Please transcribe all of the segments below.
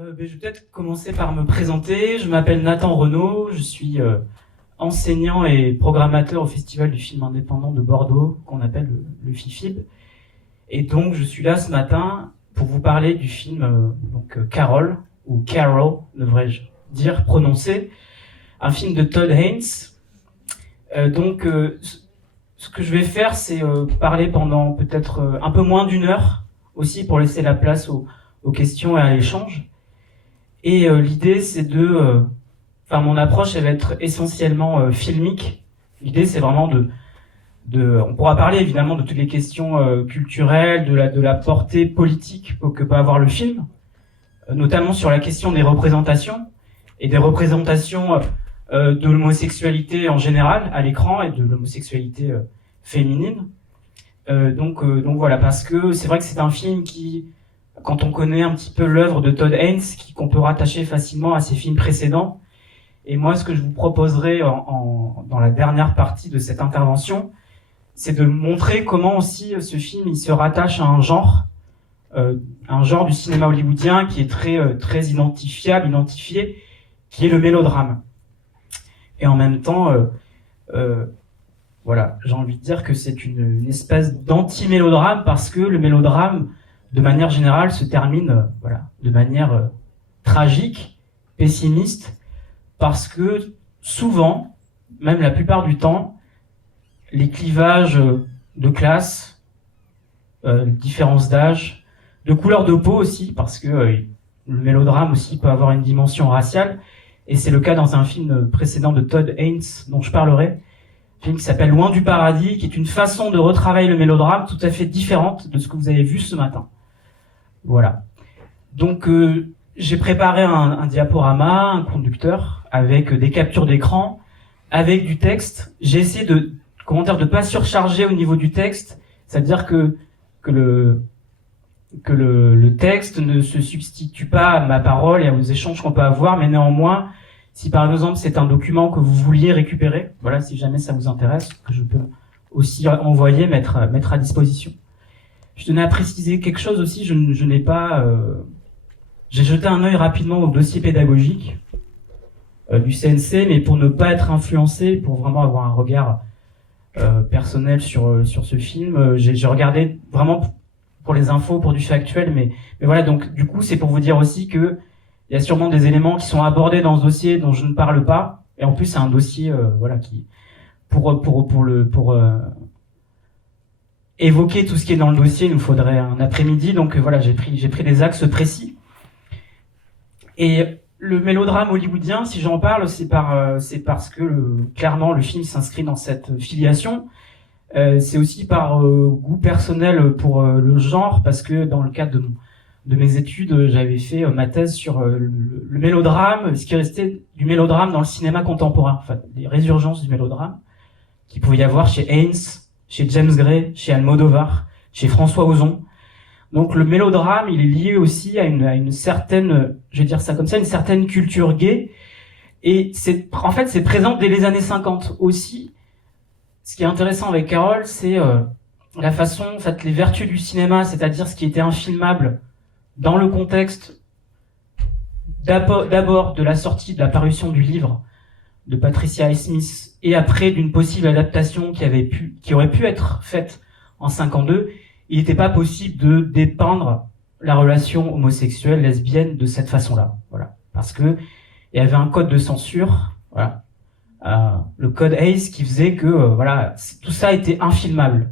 Je vais peut-être commencer par me présenter. Je m'appelle Nathan Renaud, je suis enseignant et programmateur au Festival du film indépendant de Bordeaux, qu'on appelle le FIFIB. Et donc je suis là ce matin pour vous parler du film Carol, ou Carol, devrais-je dire, prononcer, un film de Todd Haynes. Ce que je vais faire, c'est parler pendant peut-être un peu moins d'une heure, aussi pour laisser la place aux questions et à l'échange. Et l'idée, c'est mon approche, elle va être essentiellement filmique. L'idée, c'est vraiment on pourra parler évidemment de toutes les questions culturelles, de la portée politique que peut avoir le film, notamment sur la question des représentations, et des représentations de l'homosexualité en général à l'écran, et de l'homosexualité féminine. Donc voilà, parce que c'est vrai que c'est un film qui, quand on connaît un petit peu l'œuvre de Todd Haynes, qu'on peut rattacher facilement à ses films précédents. Et moi, ce que je vous proposerai dans la dernière partie de cette intervention, c'est de montrer comment aussi ce film il se rattache à un genre du cinéma hollywoodien qui est très identifié, qui est le mélodrame. Et en même temps, voilà, j'ai envie de dire que c'est une espèce d'anti-mélodrame, parce que le mélodrame, de manière générale, se termine de manière tragique, pessimiste, parce que souvent, même la plupart du temps, les clivages de classe, différences d'âge, de couleur de peau aussi, parce que le mélodrame aussi peut avoir une dimension raciale, et c'est le cas dans un film précédent de Todd Haynes dont je parlerai, un film qui s'appelle Loin du paradis, qui est une façon de retravailler le mélodrame tout à fait différente de ce que vous avez vu ce matin. Voilà. Donc j'ai préparé un diaporama, un conducteur, avec des captures d'écran, avec du texte. J'ai essayé de pas surcharger au niveau du texte, c'est-à-dire que le texte ne se substitue pas à ma parole et aux échanges qu'on peut avoir, mais néanmoins, si par exemple c'est un document que vous vouliez récupérer, voilà, si jamais ça vous intéresse, que je peux aussi envoyer, mettre à disposition. Je tenais à préciser quelque chose aussi, je n'ai pas... j'ai jeté un œil rapidement au dossier pédagogique du CNC, mais pour ne pas être influencé, pour vraiment avoir un regard personnel sur ce film, j'ai regardé vraiment pour les infos, pour du factuel, mais voilà, donc du coup c'est pour vous dire aussi que il y a sûrement des éléments qui sont abordés dans ce dossier dont je ne parle pas, et en plus c'est un dossier qui pour évoquer tout ce qui est dans le dossier, il nous faudrait un après-midi, donc voilà, j'ai pris des axes précis. Et le mélodrame hollywoodien, si j'en parle, c'est parce que clairement le film s'inscrit dans cette filiation. C'est aussi par goût personnel pour le genre, parce que dans le cadre de mes études, j'avais fait ma thèse sur le mélodrame, ce qui restait du mélodrame dans le cinéma contemporain, enfin les résurgences du mélodrame, qu'il pouvait y avoir chez Haynes, chez James Gray, chez Almodovar, chez François Ozon. Donc le mélodrame, il est lié aussi à une certaine, je vais dire ça comme ça, une certaine culture gay, et c'est présent dès les années 50 aussi. Ce qui est intéressant avec Carol, c'est la façon, les vertus du cinéma, c'est-à-dire ce qui était infilmable dans le contexte d'abord de la sortie, de la parution du livre de Patricia Highsmith, et après d'une possible adaptation qui aurait pu être faite en 52, il n'était pas possible de dépeindre la relation homosexuelle, lesbienne de cette façon-là. Voilà. Parce que il y avait un code de censure, voilà. Le code Hayes qui faisait que tout ça était infilmable.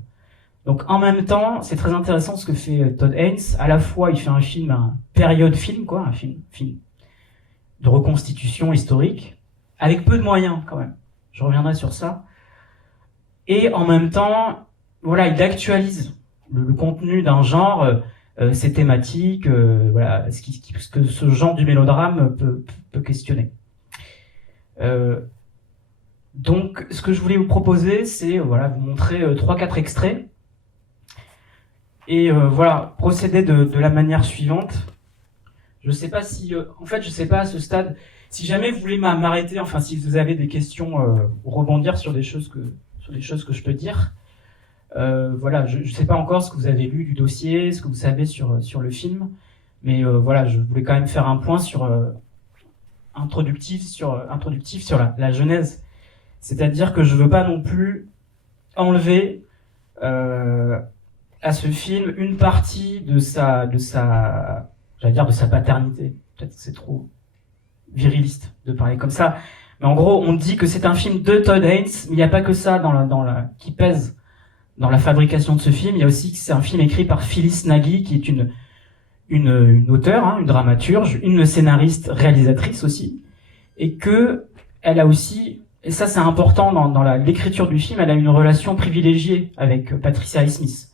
Donc en même temps, c'est très intéressant ce que fait Todd Haynes. À la fois, il fait un film, un période film, un film de reconstitution historique, avec peu de moyens quand même. Je reviendrai sur ça. Et en même temps, voilà, il actualise le contenu d'un genre, ses thématiques, ce que ce genre du mélodrame peut questionner. Donc, ce que je voulais vous proposer, c'est vous montrer 3-4 extraits. Et procéder de la manière suivante. Je sais pas si... je sais pas à ce stade, si jamais vous voulez m'arrêter, enfin si vous avez des questions ou rebondir sur des choses que je peux dire. Je sais pas encore ce que vous avez lu du dossier, ce que vous savez sur le film. Mais voilà, je voulais quand même faire un point sur introductif sur la genèse. C'est-à-dire que je veux pas non plus enlever à ce film une partie de j'allais dire de sa paternité. Peut-être que c'est trop viriliste de parler comme ça. Mais en gros, on dit que c'est un film de Todd Haynes, mais il n'y a pas que ça qui pèse dans la fabrication de ce film. Il y a aussi que c'est un film écrit par Phyllis Nagy, qui est une auteure, hein, une dramaturge, une scénariste, réalisatrice aussi, et que elle a aussi, et ça c'est important dans l'écriture du film, elle a une relation privilégiée avec Patricia Highsmith.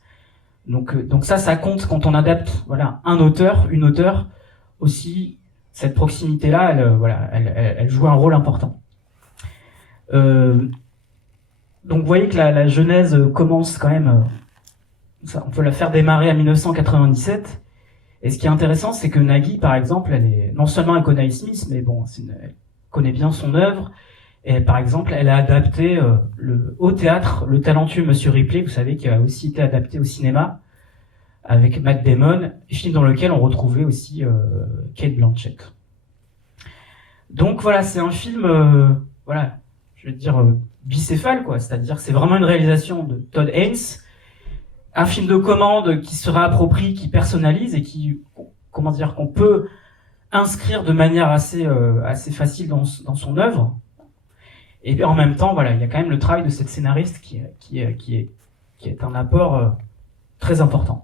Donc ça compte quand on adapte, voilà, un auteur, une auteure aussi. Cette proximité-là, elle joue un rôle important. Donc vous voyez que la genèse commence quand même, on peut la faire démarrer à 1997. Et ce qui est intéressant, c'est que Nagy, par exemple, non seulement elle connaît Smith, mais bon, elle connaît bien son œuvre. Et par exemple, elle a adapté au théâtre le talentueux Monsieur Ripley, vous savez, qui a aussi été adapté au cinéma avec Matt Damon, film dans lequel on retrouvait aussi Cate Blanchett. Donc voilà, c'est un film, voilà, je vais dire bicéphale, quoi. C'est-à-dire, c'est vraiment une réalisation de Todd Haynes, un film de commande qui se réapproprie, qui personnalise et qui, comment dire, qu'on peut inscrire de manière assez facile dans son œuvre. Et en même temps, voilà, il y a quand même le travail de cette scénariste qui est un apport très important.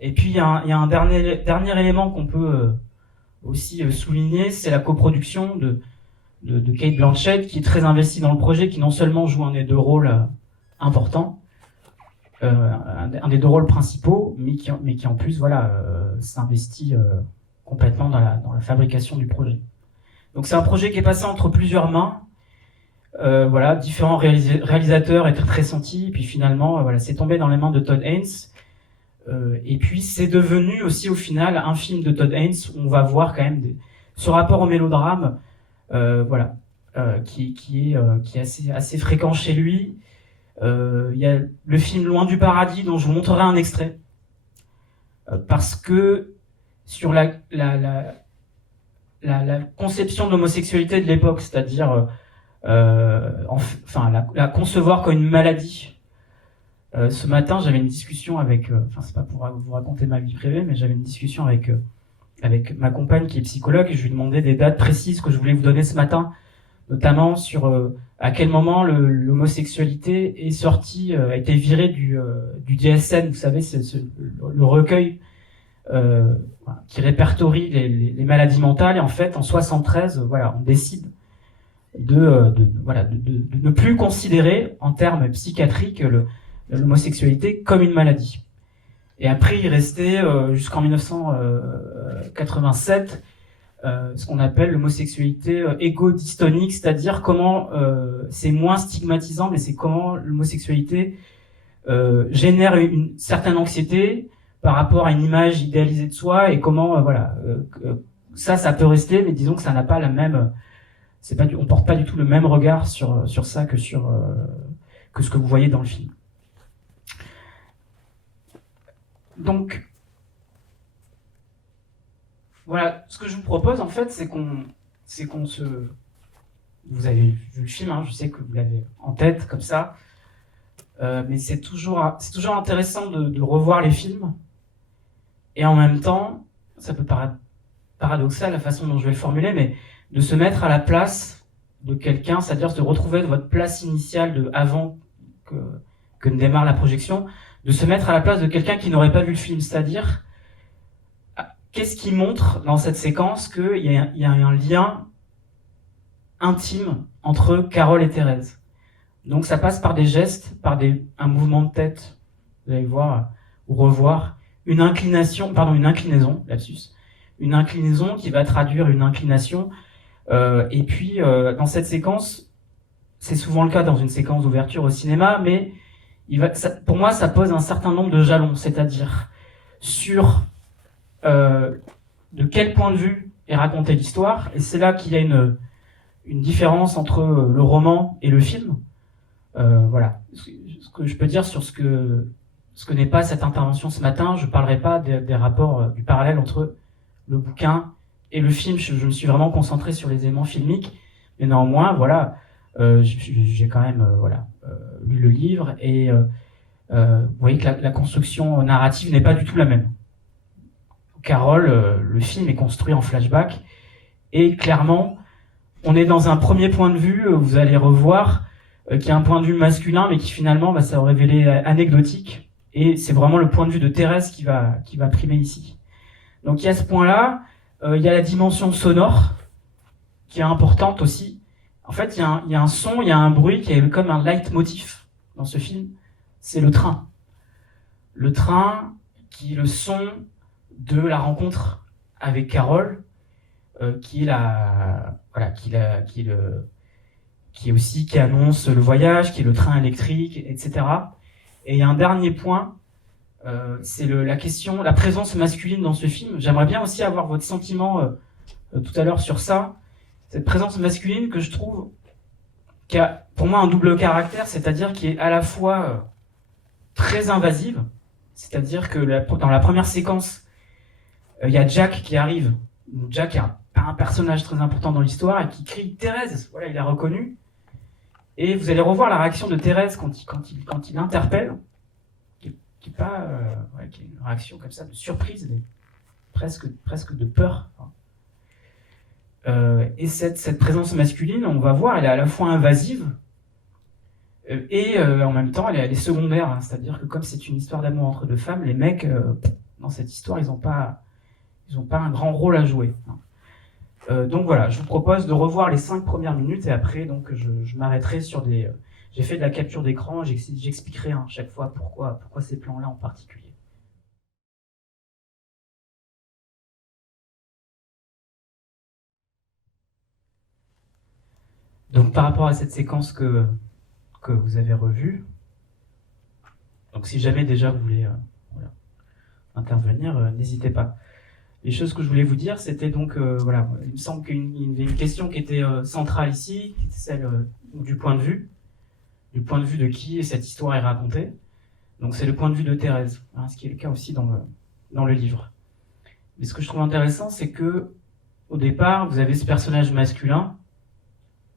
Et puis il y a un dernier élément qu'on peut aussi souligner, c'est la coproduction de Cate Blanchett, qui est très investie dans le projet, qui non seulement joue un des deux rôles importants, un des deux rôles principaux, mais qui en plus s'investit complètement dans la fabrication du projet. Donc c'est un projet qui est passé entre plusieurs mains, différents réalisateurs étaient très sentis, et puis finalement c'est tombé dans les mains de Todd Haynes. Et puis c'est devenu aussi au final un film de Todd Haynes où on va voir quand même ce rapport au mélodrame, qui est assez fréquent chez lui. Il y a le film Loin du paradis dont je vous montrerai un extrait, parce que sur la conception de l'homosexualité de l'époque, c'est-à-dire la concevoir comme une maladie. Ce matin, j'avais une discussion avec, c'est pas pour vous raconter ma vie privée, mais j'avais une discussion avec ma compagne qui est psychologue, et je lui demandais des dates précises que je voulais vous donner ce matin, notamment sur à quel moment l'homosexualité est sortie, a été virée du DSM, vous savez, le recueil qui répertorie les maladies mentales. Et en fait, en 73, on décide de ne plus considérer en termes psychiatriques l'homosexualité comme une maladie. Et après, il restait jusqu'en 1987 ce qu'on appelle l'homosexualité égo-dystonique, c'est-à-dire comment c'est moins stigmatisant, mais c'est comment l'homosexualité génère une certaine anxiété par rapport à une image idéalisée de soi, et comment ça peut rester, mais disons que ça n'a pas la même, on porte pas du tout le même regard sur ça que ce que vous voyez dans le film. Donc, voilà, ce que je vous propose en fait, c'est qu'on vous avez vu le film, hein, je sais que vous l'avez en tête comme ça, mais c'est toujours intéressant de revoir les films, et en même temps, ça peut paraître paradoxal la façon dont je vais le formuler, mais de se mettre à la place de quelqu'un, c'est-à-dire de retrouver votre place initiale avant que ne démarre la projection, de se mettre à la place de quelqu'un qui n'aurait pas vu le film, c'est-à-dire qu'est-ce qui montre dans cette séquence qu'il y a un lien intime entre Carole et Thérèse. Donc ça passe par des gestes, par un mouvement de tête, vous allez voir ou revoir, une inclinaison, une inclinaison qui va traduire une inclination. Et puis dans cette séquence, c'est souvent le cas dans une séquence d'ouverture au cinéma, mais pour moi ça pose un certain nombre de jalons, c'est-à-dire sur de quel point de vue est racontée l'histoire, et c'est là qu'il y a une différence entre le roman et le film. Ce que je peux dire sur ce que ce que n'est pas cette intervention ce matin. Je ne parlerai pas des rapports, du parallèle entre le bouquin et le film. Je me suis vraiment concentré sur les éléments filmiques, mais néanmoins, voilà, j'ai quand même lu le livre et vous voyez que la construction narrative n'est pas du tout la même. Carole, le film est construit en flashback et clairement, on est dans un premier point de vue, vous allez revoir, qui est un point de vue masculin, mais qui finalement va se révéler anecdotique. Et c'est vraiment le point de vue de Thérèse qui va primer ici. Donc il y a ce point-là, il y a la dimension sonore, qui est importante aussi. En fait, il y a un son, il y a un bruit qui est comme un leitmotiv dans ce film, c'est le train. Le train qui est le son de la rencontre avec Carole, qui annonce le voyage, qui est le train électrique, etc. Et il y a un dernier point, c'est la présence masculine dans ce film. J'aimerais bien aussi avoir votre sentiment tout à l'heure sur ça. Cette présence masculine que je trouve qui a pour moi un double caractère, c'est-à-dire qui est à la fois très invasive, c'est-à-dire que dans la première séquence, il y a Jack qui arrive. Jack est un personnage très important dans l'histoire et qui crie Thérèse. Voilà, il l'a reconnu. Et vous allez revoir la réaction de Thérèse quand il interpelle, qui est une réaction comme ça de surprise, mais presque de peur. Et cette présence masculine, on va voir, elle est à la fois invasive et en même temps, elle est secondaire. Hein, c'est-à-dire que comme c'est une histoire d'amour entre deux femmes, les mecs, dans cette histoire, ils n'ont pas un grand rôle à jouer. Donc voilà, je vous propose de revoir les 5 premières minutes et après, donc, je m'arrêterai sur des... j'ai fait de la capture d'écran, j'expliquerai chaque fois pourquoi ces plans-là en particulier. Donc par rapport à cette séquence que vous avez revue, donc si jamais déjà vous voulez intervenir, n'hésitez pas. Les choses que je voulais vous dire, c'était donc, il me semble qu'il y avait une question qui était centrale ici, qui était celle du point de vue de qui cette histoire est racontée. Donc c'est le point de vue de Thérèse, ce qui est le cas aussi dans le livre. Mais ce que je trouve intéressant, c'est que au départ, vous avez ce personnage masculin,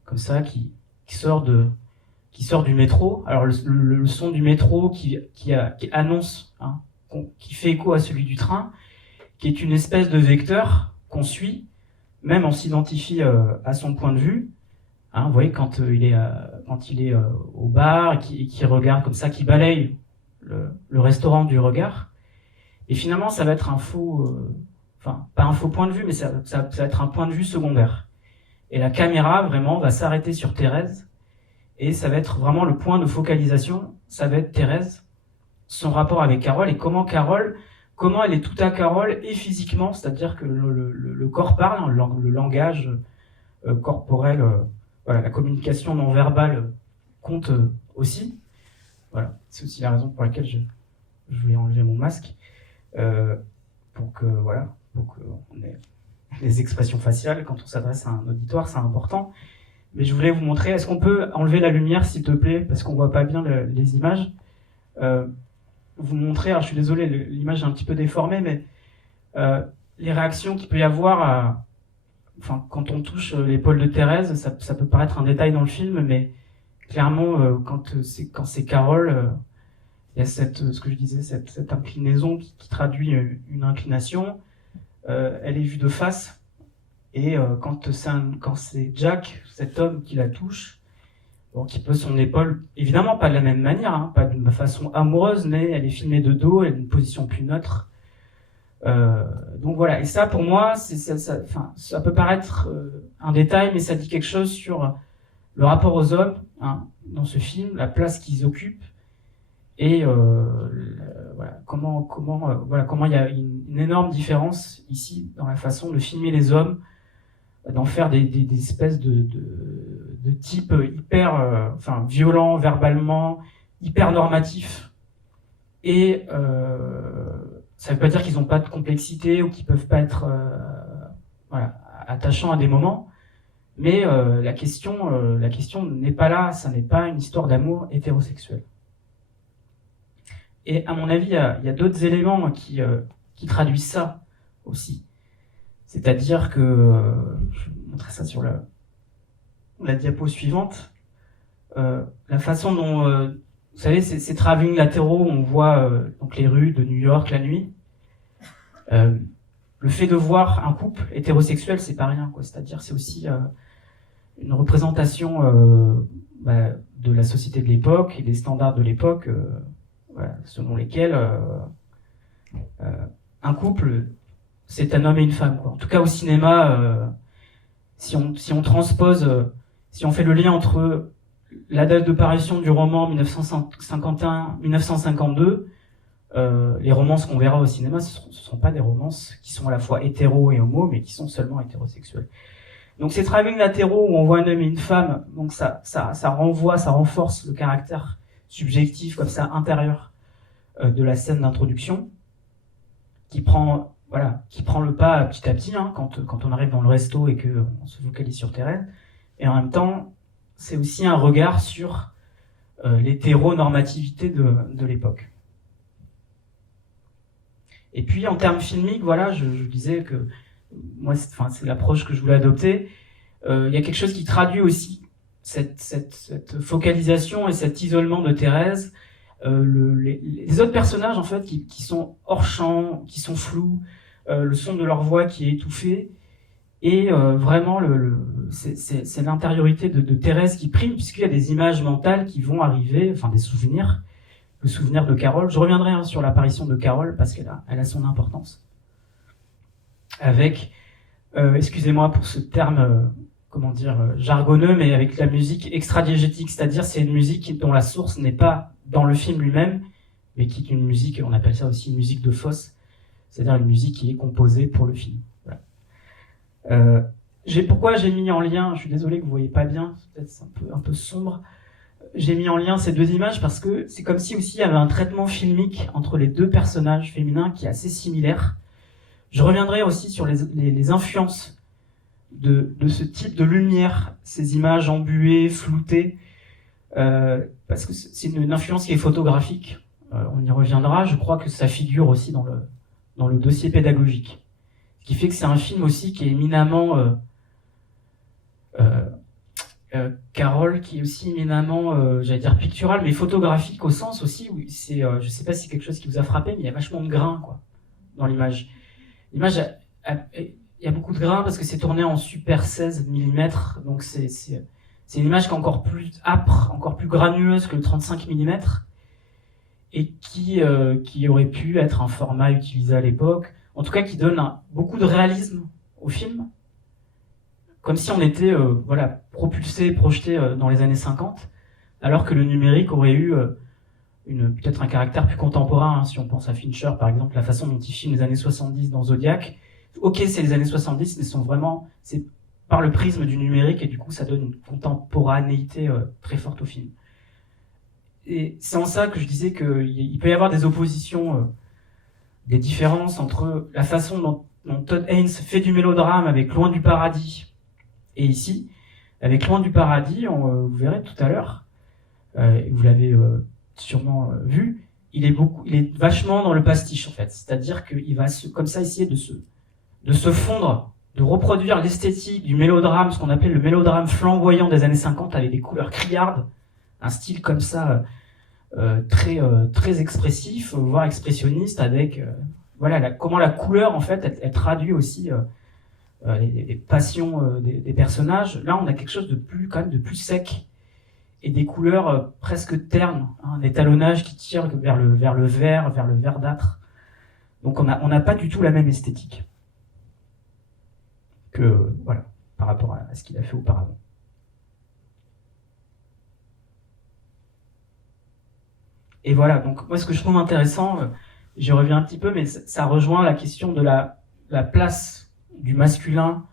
comme ça, qui sort du métro. Alors le son du métro qui annonce, qui fait écho à celui du train, qui est une espèce de vecteur qu'on suit, même on s'identifie à son point de vue. Vous voyez, quand il est au bar et qui regarde comme ça, qui balaye le restaurant du regard. Et finalement, ça va être un faux... pas un faux point de vue, mais ça va être un point de vue secondaire. Et la caméra, vraiment, va s'arrêter sur Thérèse. Et ça va être vraiment le point de focalisation. Ça va être Thérèse, son rapport avec Carole, et comment elle est tout à Carole, et physiquement, c'est-à-dire que le corps parle, le langage corporel, la communication non verbale compte aussi. Voilà, c'est aussi la raison pour laquelle je voulais enlever mon masque, pour qu'on ait les expressions faciales quand on s'adresse à un auditoire, c'est important. Mais je voulais vous montrer, est-ce qu'on peut enlever la lumière, s'il te plaît, parce qu'on voit pas bien les images. Vous montrer, alors je suis désolé, l'image est un petit peu déformée, mais les réactions qu'il peut y avoir quand on touche l'épaule de Thérèse, ça peut paraître un détail dans le film, mais clairement, quand c'est Carole, il y a ce que je disais, cette inclinaison qui traduit une inclination. Elle est vue de face, et quand c'est Jack, cet homme qui la touche, qui pose son épaule, évidemment pas de la même manière, pas de façon amoureuse, mais elle est filmée de dos, elle a une position plus neutre. Donc voilà, et ça pour moi, ça peut paraître un détail, mais ça dit quelque chose sur le rapport aux hommes dans ce film, la place qu'ils occupent, et comment il y a une énorme différence ici dans la façon de filmer les hommes, d'en faire des espèces de types hyper violents verbalement, hyper normatifs, et ça ne veut pas dire qu'ils n'ont pas de complexité ou qu'ils ne peuvent pas être attachants à des moments, mais la question n'est pas là, ça n'est pas une histoire d'amour hétérosexuel. Et à mon avis, il y a d'autres éléments qui traduisent ça aussi. C'est-à-dire que, je vais vous montrer ça sur la diapo suivante, la façon dont, vous savez, ces travelling latéraux, on voit donc les rues de New York la nuit. Le fait de voir un couple hétérosexuel, c'est pas rien, quoi. C'est-à-dire, c'est aussi une représentation de la société de l'époque et des standards de l'époque, voilà, selon lesquels un couple, c'est un homme et une femme, quoi. En tout cas, au cinéma, si on transpose, si on fait le lien entre la date de parution du roman 1951-1952, les romances qu'on verra au cinéma, ce sont pas des romances qui sont à la fois hétéro et homo, mais qui sont seulement hétérosexuelles. Donc ces travelling latéraux où on voit un homme et une femme, donc ça renvoie, ça renforce le caractère subjectif, comme ça, intérieur de la scène d'introduction, qui prend le pas petit à petit, hein, quand on arrive dans le resto et qu'on se focalise sur Thérèse. Et en même temps, c'est aussi un regard sur l'hétéronormativité de l'époque. Et puis en termes filmiques, voilà, je disais que moi, c'est l'approche que je voulais adopter. Il y a quelque chose qui traduit aussi cette focalisation et cet isolement de Thérèse. Les autres personnages en fait qui sont hors champ, qui sont flous, le son de leur voix qui est étouffé, et vraiment c'est l'intériorité de Thérèse qui prime, puisqu'il y a des images mentales qui vont arriver, enfin des souvenirs, le souvenir de Carole. Je reviendrai sur l'apparition de Carole parce qu'elle a son importance. Avec, excusez-moi pour ce terme, jargonneux, mais avec la musique extradiégétique, c'est-à-dire c'est une musique dont la source n'est pas dans le film lui-même, mais qui est une musique, on appelle ça aussi une musique de fosse, c'est-à-dire une musique qui est composée pour le film. Voilà. Pourquoi j'ai mis en lien, je suis désolé que vous voyez pas bien, peut-être c'est un peu sombre, j'ai mis en lien ces deux images parce que c'est comme si aussi il y avait un traitement filmique entre les deux personnages féminins qui est assez similaire. Je reviendrai aussi sur les influences de ce type de lumière, ces images embuées, floutées, parce que c'est une influence qui est photographique. On y reviendra. Je crois que ça figure aussi dans le dossier pédagogique. Ce qui fait que c'est un film aussi qui est éminemment Carole, qui est aussi éminemment, j'allais dire pictural, mais photographique au sens aussi où c'est, je sais pas si c'est quelque chose qui vous a frappé, mais il y a vachement de grains, quoi, dans l'image. L'image, il y a beaucoup de grains parce que c'est tourné en super 16 mm, donc c'est une image qui est encore plus âpre, encore plus granuleuse que le 35 mm, et qui aurait pu être un format utilisé à l'époque, en tout cas qui donne beaucoup de réalisme au film, comme si on était propulsé, projeté dans les années 50, alors que le numérique aurait eu peut-être un caractère plus contemporain, hein, si on pense à Fincher par exemple, la façon dont il filme les années 70 dans Zodiac. Ok, c'est les années 70, mais c'est par le prisme du numérique, et du coup ça donne une contemporanéité très forte au film. Et c'est en ça que je disais qu'il peut y avoir des oppositions, des différences entre la façon dont Todd Haynes fait du mélodrame avec Loin du paradis, et ici, avec Loin du paradis, vous verrez tout à l'heure, vous l'avez sûrement vu, il est vachement dans le pastiche en fait, c'est-à-dire qu'il va comme ça essayer de se fondre, de reproduire l'esthétique du mélodrame, ce qu'on appelle le mélodrame flamboyant des années 50, avec des couleurs criardes, un style comme ça très expressif, voire expressionniste, avec comment la couleur en fait elle traduit aussi les passions des personnages. Là on a quelque chose de plus sec, et des couleurs presque ternes, hein, un étalonnage qui tire vers le vert, vers le verdâtre. Donc on n'a pas du tout la même esthétique que par rapport à ce qu'il a fait auparavant. Et voilà, donc moi ce que je trouve intéressant, j'y reviens un petit peu, mais ça rejoint la question de la place du masculin,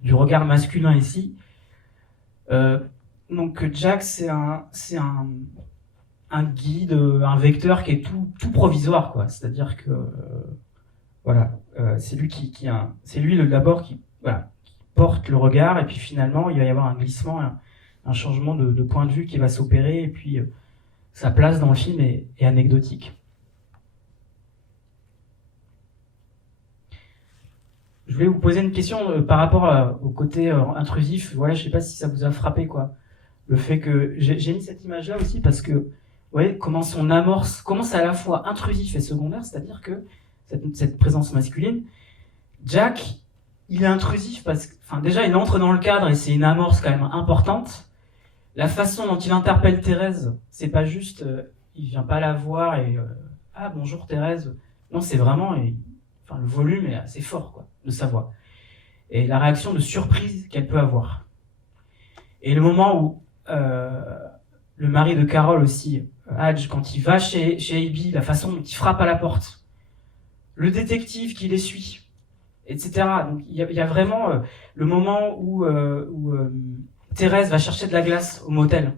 du regard masculin ici. Donc Jack, c'est un guide, un vecteur qui est tout provisoire, quoi. C'est-à-dire que c'est lui c'est lui d'abord qui porte le regard, et puis finalement il va y avoir un glissement, un changement de point de vue qui va s'opérer, et puis sa place dans le film est anecdotique. je voulais vous poser une question par rapport au côté intrusif. Voilà, je sais pas si ça vous a frappé, quoi. Le fait que j'ai mis cette image-là aussi parce que, vous voyez, comment son amorce, comment c'est à la fois intrusif et secondaire, c'est-à-dire que cette présence masculine, Jack, il est intrusif parce que, enfin, déjà, il entre dans le cadre et c'est une amorce quand même importante. La façon dont il interpelle Thérèse, c'est pas juste, il vient pas la voir et ah bonjour Thérèse. Non, c'est vraiment, enfin, le volume est assez fort, quoi, de sa voix. Et la réaction de surprise qu'elle peut avoir. Et le moment où le mari de Carol aussi, Hadj, quand il va chez Abby, la façon dont il frappe à la porte, le détective qui les suit, etc. Donc il y a vraiment le moment où Thérèse va chercher de la glace au motel.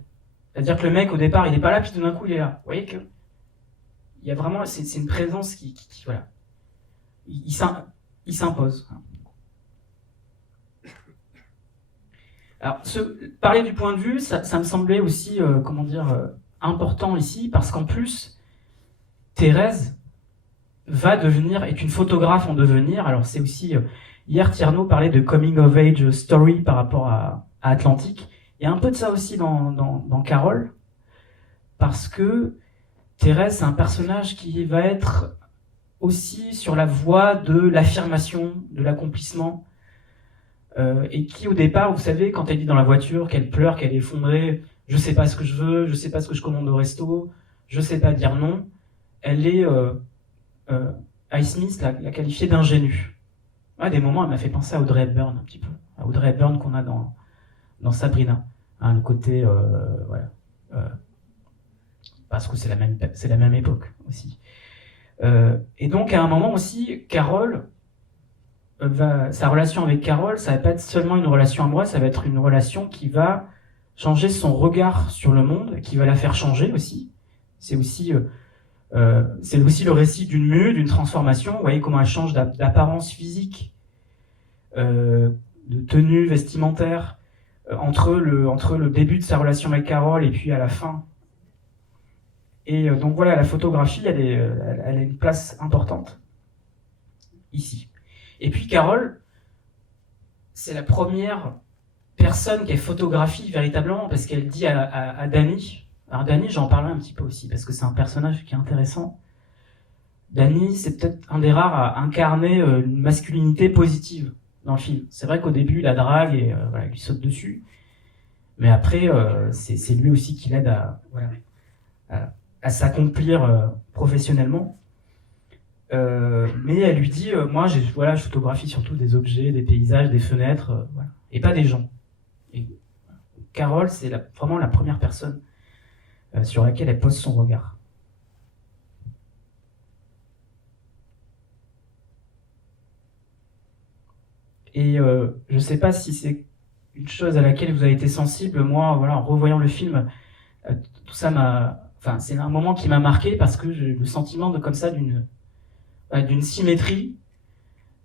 C'est-à-dire que le mec, au départ, il n'est pas là, puis tout d'un coup, il est là. Vous voyez que il y a vraiment, c'est une présence qui voilà, il s'impose. Alors, parler du point de vue, ça me semblait aussi, important ici, parce qu'en plus, Thérèse est une photographe en devenir. Alors, c'est aussi, hier, Tierno parlait de coming of age story par rapport à Atlantique. Il y a un peu de ça aussi dans Carole, parce que Thérèse, c'est un personnage qui va être aussi sur la voie de l'affirmation, de l'accomplissement, et qui au départ, vous savez, quand elle dit dans la voiture qu'elle pleure, qu'elle est effondrée, je sais pas ce que je veux, je sais pas ce que je commande au resto, je sais pas dire non, elle est, Highsmith l'a qualifiée d'ingénue. À des moments, elle m'a fait penser à Audrey Hepburn un petit peu, à Audrey Hepburn qu'on a dans Sabrina, hein, le côté, voilà, parce que c'est la même époque aussi. Et donc à un moment aussi, Carole, sa relation avec Carole, ça va pas être seulement une relation amoureuse, ça va être une relation qui va changer son regard sur le monde, qui va la faire changer aussi. C'est aussi le récit d'une mue, d'une transformation. Vous voyez comment elle change d'apparence physique, de tenue vestimentaire, entre le début de sa relation avec Carole et puis à la fin. Et donc voilà, la photographie, elle a une place importante ici. Et puis Carole, c'est la première personne qu'elle photographie véritablement, parce qu'elle dit à Danny, alors Danny, j'en parlerai un petit peu aussi, parce que c'est un personnage qui est intéressant. Danny, c'est peut-être un des rares à incarner une masculinité positive dans le film. C'est vrai qu'au début, il la drague et voilà, il lui saute dessus, mais après, c'est lui aussi qui l'aide à s'accomplir professionnellement. Mais elle lui dit, moi, je photographie surtout des objets, des paysages, des fenêtres, voilà, et pas des gens. Et Carole, c'est vraiment la première personne sur laquelle elle pose son regard. Et je sais pas si c'est une chose à laquelle vous avez été sensible. Moi, voilà, en revoyant le film, tout ça c'est un moment qui m'a marqué parce que j'ai le sentiment d'une symétrie,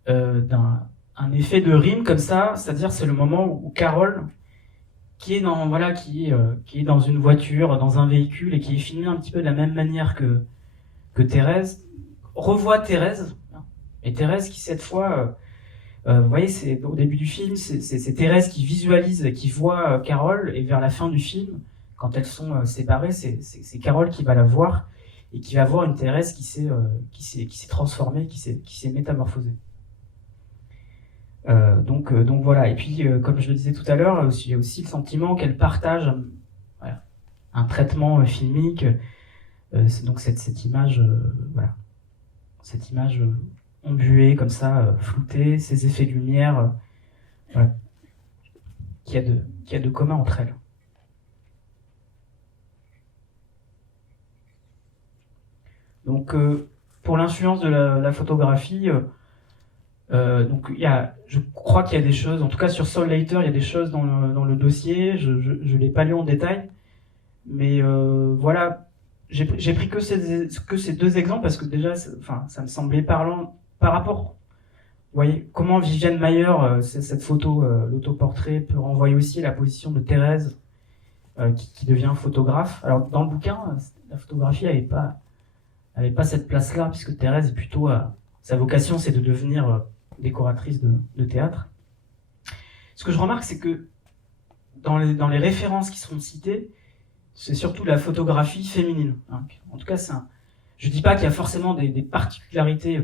un effet de rime comme ça, c'est-à-dire c'est le moment où Carole, qui est dans une voiture, dans un véhicule et qui est filmé un petit peu de la même manière que Thérèse, revoit Thérèse, et Thérèse qui cette fois, vous voyez, c'est au début du film, c'est Thérèse qui visualise, qui voit Carole, et vers la fin du film, quand elles sont séparées, c'est Carole qui va la voir et qui va voir une Thérèse qui s'est transformée, qui s'est métamorphosée. Donc voilà. Et puis, comme je le disais tout à l'heure, il y a aussi le sentiment qu'elle partage un traitement filmique. C'est donc cette image, cette image embuée comme ça, floutée, ces effets de lumière, qu'il y a de commun entre elles. Donc, pour l'influence de la photographie, donc je crois qu'il y a des choses, en tout cas sur Soul Later, il y a des choses dans le dossier, je l'ai pas lu en détail, mais voilà, j'ai pris que ces deux exemples parce que déjà, ça me semblait parlant par rapport, vous voyez, comment Viviane Mayer, cette photo, l'autoportrait, peut renvoyer aussi la position de Thérèse, qui devient photographe. Alors dans le bouquin, la photographie avait pas cette place-là, puisque Thérèse est plutôt, sa vocation c'est de devenir décoratrice de théâtre. Ce que je remarque, c'est que dans les références qui seront citées, c'est surtout la photographie féminine. Hein. En tout cas, je dis pas qu'il y a forcément des particularités,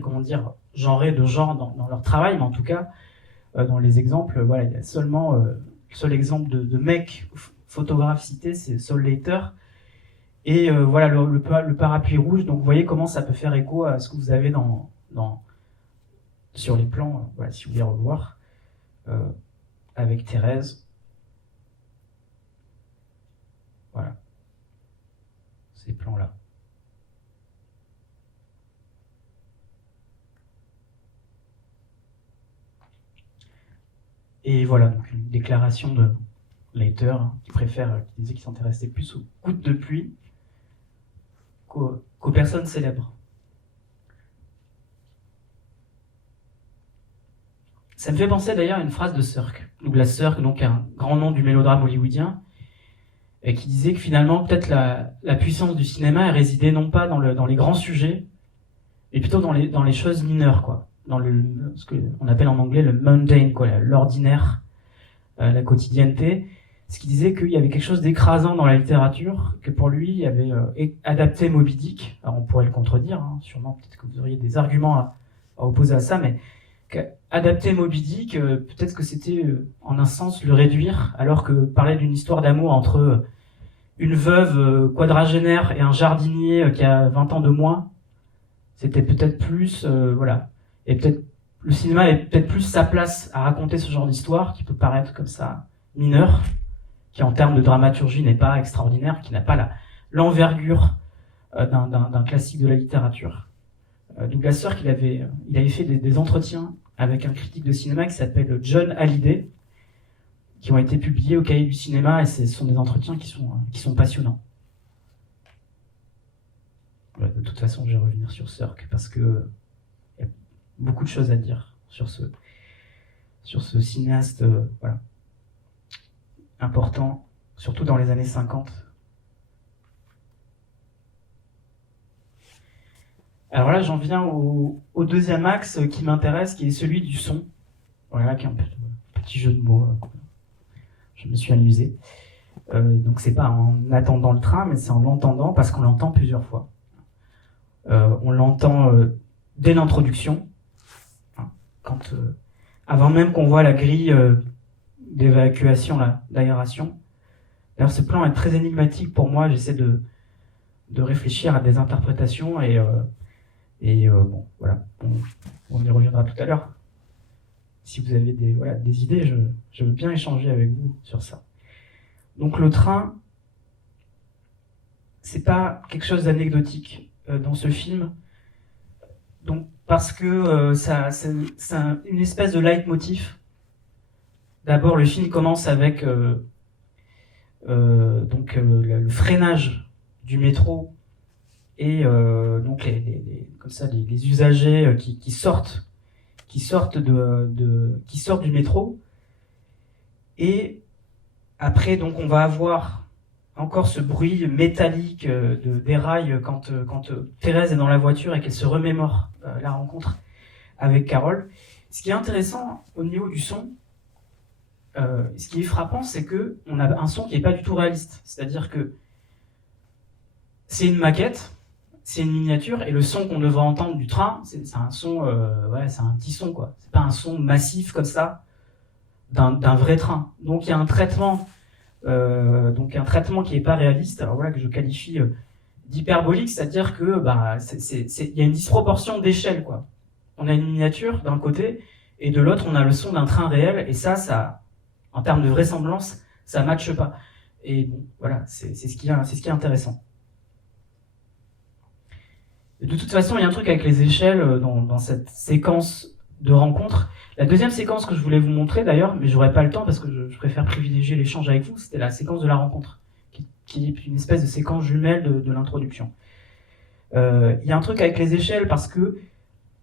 genrées de genre dans leur travail, mais en tout cas, dans les exemples, voilà, il y a seulement le seul exemple de mec photographe cité, c'est Saul Leiter. Et voilà le parapluie rouge. Donc vous voyez comment ça peut faire écho à ce que vous avez sur les plans. Voilà, si vous voulez revoir avec Thérèse. Voilà, ces plans-là. Et voilà, donc une déclaration de Leiter qui disait qu'il s'intéressait plus aux gouttes de pluie qu'aux personnes célèbres. Ça me fait penser d'ailleurs à une phrase de Sirk. Douglas Sirk, donc un grand nom du mélodrame hollywoodien, et qui disait que finalement, peut-être la puissance du cinéma résidait non pas dans les grands sujets, mais plutôt dans les choses mineures, quoi. Dans ce qu'on appelle en anglais le mundane, quoi, l'ordinaire, la quotidienneté. Ce qui disait qu'il y avait quelque chose d'écrasant dans la littérature, que pour lui, il y avait adapté Moby Dick. Alors on pourrait le contredire, hein, sûrement, peut-être que vous auriez des arguments à opposer à ça, mais adapter Moby Dick, peut-être que c'était en un sens le réduire, alors que parler d'une histoire d'amour entre une veuve quadragénaire et un jardinier qui a 20 ans de moins, c'était peut-être plus, voilà. Et peut-être le cinéma avait peut-être plus sa place à raconter ce genre d'histoire qui peut paraître comme ça mineure, qui en termes de dramaturgie n'est pas extraordinaire, qui n'a pas l'envergure d'un classique de la littérature. Douglas Sirk, il avait fait des entretiens avec un critique de cinéma qui s'appelle John Hallyday, qui ont été publiés au Cahier du cinéma, et ce sont des entretiens qui sont passionnants. De toute façon, je vais revenir sur Sirk, parce que il y a beaucoup de choses à dire sur ce cinéaste voilà, important, surtout dans les années 50. Alors là, j'en viens au deuxième axe qui m'intéresse, qui est celui du son. Voilà, qui est un petit jeu de mots. Je me suis amusé. Donc c'est pas en attendant le train, mais c'est en l'entendant, parce qu'on l'entend plusieurs fois. On l'entend dès l'introduction, hein, avant même qu'on voit la grille d'évacuation, d'aération. D'ailleurs, ce plan est très énigmatique pour moi. J'essaie de réfléchir à des interprétations et bon, voilà, on y reviendra tout à l'heure. Si vous avez des idées, je veux bien échanger avec vous sur ça. Donc le train, c'est pas quelque chose d'anecdotique dans ce film. Donc parce que c'est une espèce de leitmotiv. D'abord, le film commence avec le freinage du métro et donc comme ça les usagers qui sortent du métro. Et après, donc, on va avoir encore ce bruit métallique des rails quand Thérèse est dans la voiture et qu'elle se remémore la rencontre avec Carole. Ce qui est intéressant au niveau du son, ce qui est frappant, c'est que on a un son qui n'est pas du tout réaliste. C'est-à-dire que c'est une maquette, c'est une miniature, et le son qu'on devrait entendre du train, c'est un son, c'est un petit son, quoi. C'est pas un son massif comme ça d'un vrai train. Donc il y a un traitement qui est pas réaliste. Alors voilà, que je qualifie d'hyperbolique, c'est-à-dire que il y a une disproportion d'échelle, quoi. On a une miniature d'un côté, et de l'autre on a le son d'un train réel, et ça en termes de vraisemblance, ça matche pas. Et bon, voilà, c'est ce qui est intéressant. Et de toute façon, il y a un truc avec les échelles dans cette séquence de rencontre. La deuxième séquence que je voulais vous montrer d'ailleurs, mais j'aurais pas le temps parce que je préfère privilégier l'échange avec vous, c'était la séquence de la rencontre, qui est une espèce de séquence jumelle de l'introduction. Il y a un truc avec les échelles parce que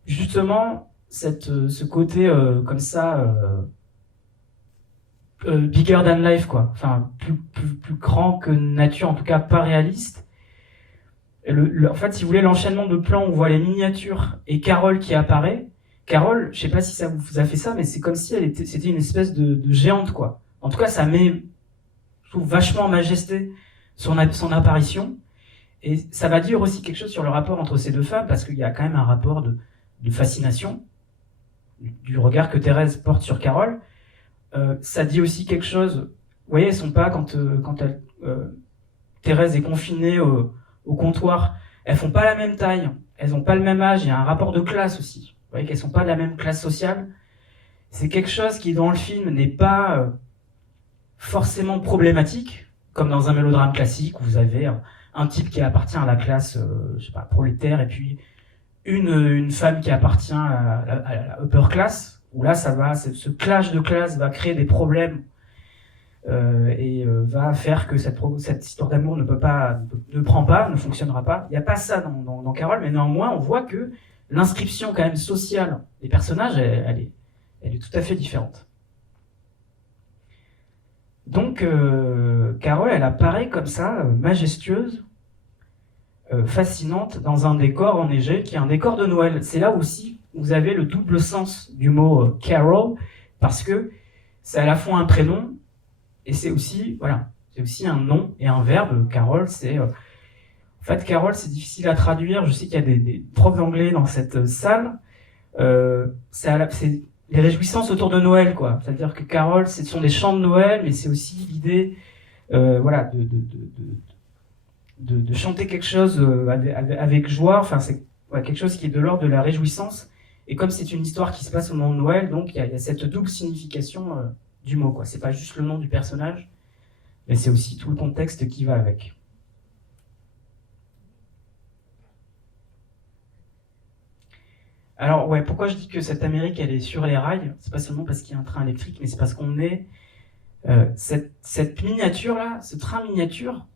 justement ce côté comme ça bigger than life, quoi, enfin plus grand que nature, en tout cas pas réaliste. En fait, si vous voulez, l'enchaînement de plans où on voit les miniatures et Carole qui apparaît Carole, je sais pas si ça vous a fait ça, mais c'est comme si c'était une espèce de géante, quoi. En tout cas, ça met, je trouve, vachement en majesté son apparition. Et ça va dire aussi quelque chose sur le rapport entre ces deux femmes, parce qu'il y a quand même un rapport de fascination, du regard que Thérèse porte sur Carole. Ça dit aussi quelque chose, vous voyez, elles sont pas, quand Thérèse est confinée au comptoir, elles font pas la même taille, elles ont pas le même âge, il y a un rapport de classe aussi. Vous voyez qu'elles sont pas de la même classe sociale. C'est quelque chose qui, dans le film, n'est pas forcément problématique, comme dans un mélodrame classique où vous avez un type qui appartient à la classe, je sais pas, prolétaire, et puis une femme qui appartient à la upper class, où là, ce clash de classe va créer des problèmes et va faire que cette histoire d'amour ne fonctionnera pas. Il n'y a pas ça dans Carole, mais néanmoins, on voit que l'inscription quand même sociale des personnages, elle est tout à fait différente. Donc, Carole, elle apparaît comme ça, majestueuse, fascinante, dans un décor enneigé, qui est un décor de Noël. C'est là aussi où vous avez le double sens du mot Carol, parce que c'est à la fois un prénom, et c'est aussi un nom et un verbe. Carole, en fait, Carole, c'est difficile à traduire. Je sais qu'il y a des profs d'anglais dans cette salle. C'est les réjouissances autour de Noël, quoi. C'est-à-dire que Carole, ce sont des chants de Noël, mais c'est aussi l'idée, de chanter quelque chose avec joie. Enfin, c'est quelque chose qui est de l'ordre de la réjouissance. Et comme c'est une histoire qui se passe au moment de Noël, donc il y a cette double signification du mot, quoi. C'est pas juste le nom du personnage, mais c'est aussi tout le contexte qui va avec. Alors, ouais, pourquoi je dis que cette Amérique, elle est sur les rails? C'est pas seulement parce qu'il y a un train électrique, mais c'est parce qu'on est... cette miniature-là, ce train miniature,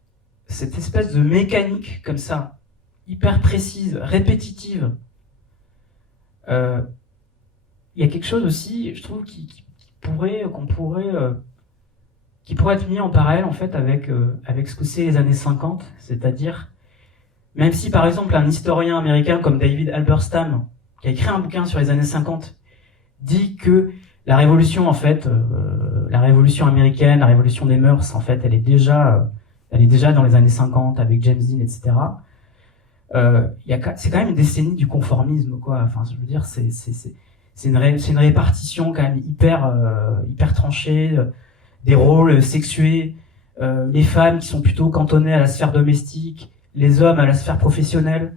cette espèce de mécanique comme ça, hyper précise, répétitive, il y a quelque chose aussi, je trouve, qui pourrait être mis en parallèle, en fait, avec ce que c'est les années 50, c'est-à-dire, même si, par exemple, un historien américain comme David Halberstam, qui a écrit un bouquin sur les années 50, dit que la révolution, en fait, la révolution américaine, la révolution des mœurs, en fait, elle est déjà dans les années 50 avec James Dean, etc. C'est quand même une décennie du conformisme, quoi. Enfin, je veux dire, c'est une répartition quand même hyper tranchée, des rôles sexués, les femmes qui sont plutôt cantonnées à la sphère domestique, les hommes à la sphère professionnelle.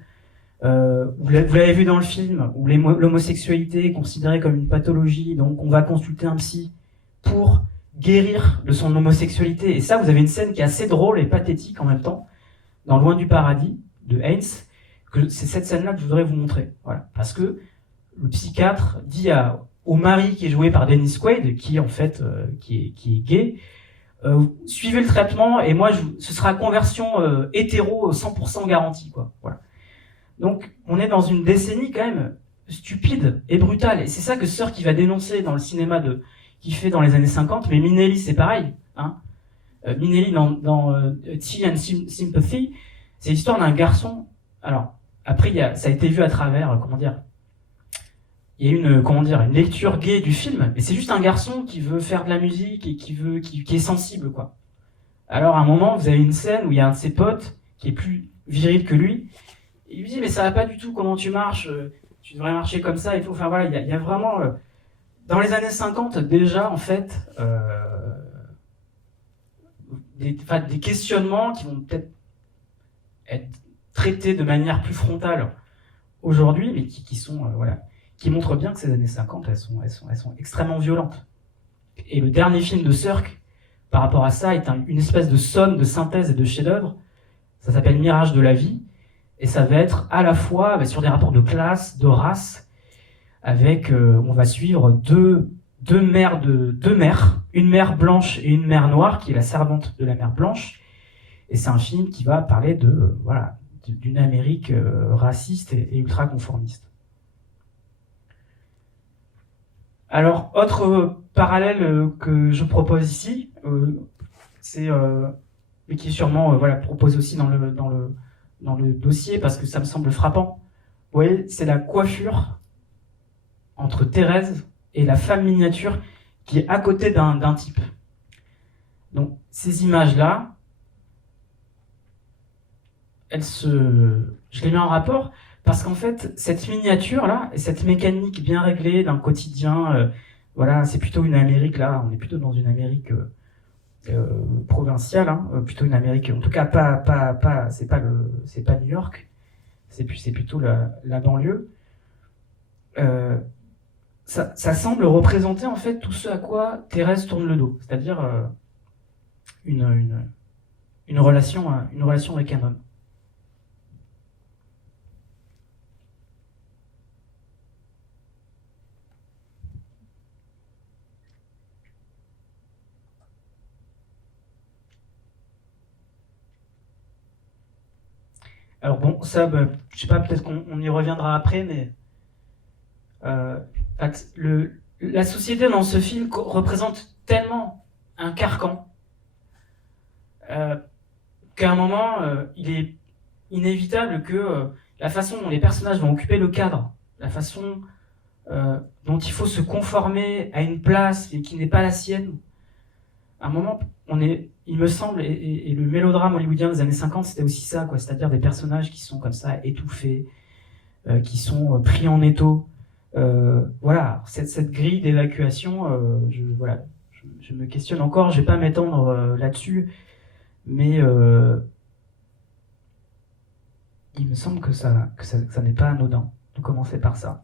Vous l'avez vu dans le film, où l'homosexualité est considérée comme une pathologie, donc on va consulter un psy pour guérir de son homosexualité. Et ça, vous avez une scène qui est assez drôle et pathétique en même temps, dans Loin du paradis, de Haynes, que c'est cette scène-là que je voudrais vous montrer. Voilà. Parce que le psychiatre dit au mari qui est joué par Dennis Quaid, qui en fait qui est gay, suivez le traitement et moi ce sera conversion hétéro 100% garantie, quoi. Voilà. Donc on est dans une décennie quand même stupide et brutale, et c'est ça que Sirk va dénoncer dans le cinéma qu'il fait dans les années 50, mais Minnelli c'est pareil, hein. Minnelli dans Tea and Sympathy, c'est l'histoire d'un garçon. Alors après ça a été vu à travers, il y a une lecture gay du film, mais c'est juste un garçon qui veut faire de la musique et qui est sensible, quoi. Alors à un moment, vous avez une scène où il y a un de ses potes qui est plus viril que lui, et il lui dit mais ça va pas du tout, comment tu marches, tu devrais marcher comme ça et tout. Enfin voilà, il y a vraiment dans les années 50 déjà en fait des questionnements qui vont peut-être être traités de manière plus frontale aujourd'hui, mais qui montrent bien que ces années 50 elles sont extrêmement violentes. Et le dernier film de Sirk par rapport à ça est une espèce de somme de synthèse et de chef-d'œuvre. Ça s'appelle Mirage de la vie. Et ça va être à la fois sur des rapports de classe, de race, avec, on va suivre deux mères, une mère blanche et une mère noire, qui est la servante de la mère blanche. Et c'est un film qui va parler d'une Amérique raciste et ultra conformiste. Alors, autre parallèle que je propose ici, mais qui est sûrement proposé aussi dans le dossier, parce que ça me semble frappant. Vous voyez, c'est la coiffure entre Thérèse et la femme miniature qui est à côté d'un type. Donc ces images-là, je les mets en rapport parce qu'en fait, cette miniature-là et cette mécanique bien réglée d'un quotidien, voilà, c'est plutôt une Amérique, là, on est plutôt dans une Amérique provinciale, hein, plutôt une Amérique, en tout cas c'est pas New York, c'est plutôt la banlieue. Ça semble représenter en fait tout ce à quoi Thérèse tourne le dos, c'est-à-dire une relation avec un homme. Alors bon, ça, je sais pas, peut-être qu'on y reviendra après, mais la société dans ce film représente tellement un carcan qu'à un moment, il est inévitable que la façon dont les personnages vont occuper le cadre, la façon dont il faut se conformer à une place qui n'est pas la sienne, à un moment, il me semble, et le mélodrame hollywoodien des années 50, c'était aussi ça, quoi, c'est-à-dire des personnages qui sont comme ça, étouffés, qui sont pris en étau. Voilà, cette grille d'évacuation, je me questionne encore, je vais pas m'étendre là-dessus, mais il me semble que ça n'est pas anodin de commencer par ça.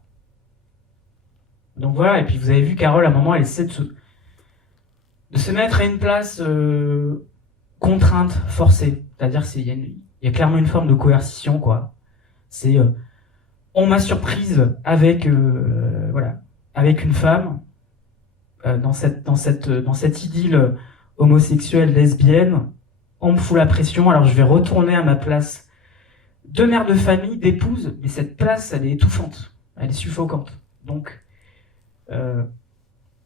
Donc voilà, et puis vous avez vu Carole, à un moment, elle essaie de se mettre à une place contrainte, forcée. C'est-à-dire qu'il y a clairement une forme de coercition, quoi. C'est on m'a surprise avec une femme dans cette idylle homosexuelle, lesbienne. On me fout la pression, alors je vais retourner à ma place de mère de famille, d'épouse, mais cette place, elle est étouffante, elle est suffocante. Donc,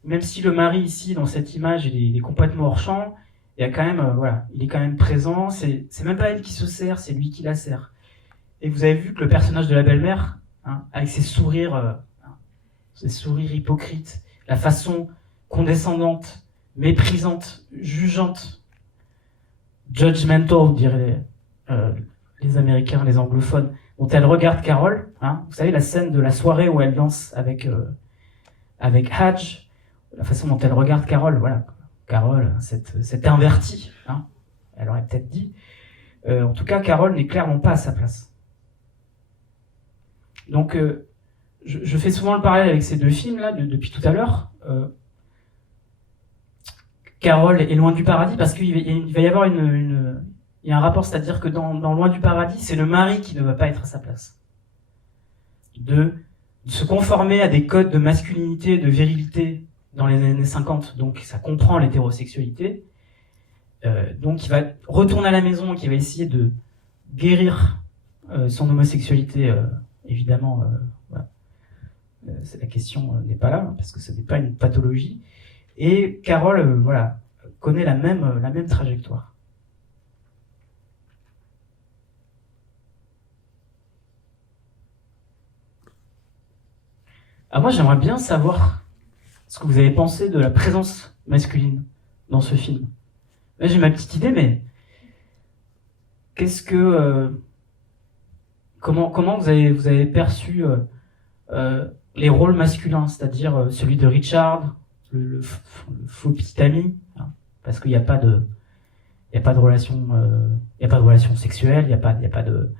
même si le mari ici, dans cette image, il est complètement hors champ, il y a quand même, il est quand même présent. C'est même pas elle qui se sert, c'est lui qui la sert. Et vous avez vu que le personnage de la belle-mère, hein, avec ses sourires hypocrites, la façon condescendante, méprisante, jugeante, judgmental, diraient les Américains, les anglophones, dont elle regarde Carole. Hein, vous savez, la scène de la soirée où elle danse avec Hadj, la façon dont elle regarde Carole, voilà. Carole, cette invertie, hein, elle aurait peut-être dit. En tout cas, Carole n'est clairement pas à sa place. Donc, je fais souvent le parallèle avec ces deux films-là, depuis tout à l'heure. Carole est loin du paradis, parce qu'il va y avoir il y a un rapport, c'est-à-dire que dans Loin du paradis, c'est le mari qui ne va pas être à sa place. De se conformer à des codes de masculinité, de virilité dans les années 50, donc ça comprend l'hétérosexualité. Donc il va retourner à la maison, qui va essayer de guérir son homosexualité, évidemment. Voilà. La question n'est pas là, parce que ce n'est pas une pathologie. Et Carole, connaît la même trajectoire. Ah, moi, j'aimerais bien savoir ce que vous avez pensé de la présence masculine dans ce film. Là, j'ai ma petite idée, mais qu'est-ce que, comment vous avez perçu les rôles masculins, c'est-à-dire celui de Richard, le faux petit ami, hein, parce qu'il n'y a pas de relation, il y a pas de relation sexuelle, il n'y a pas de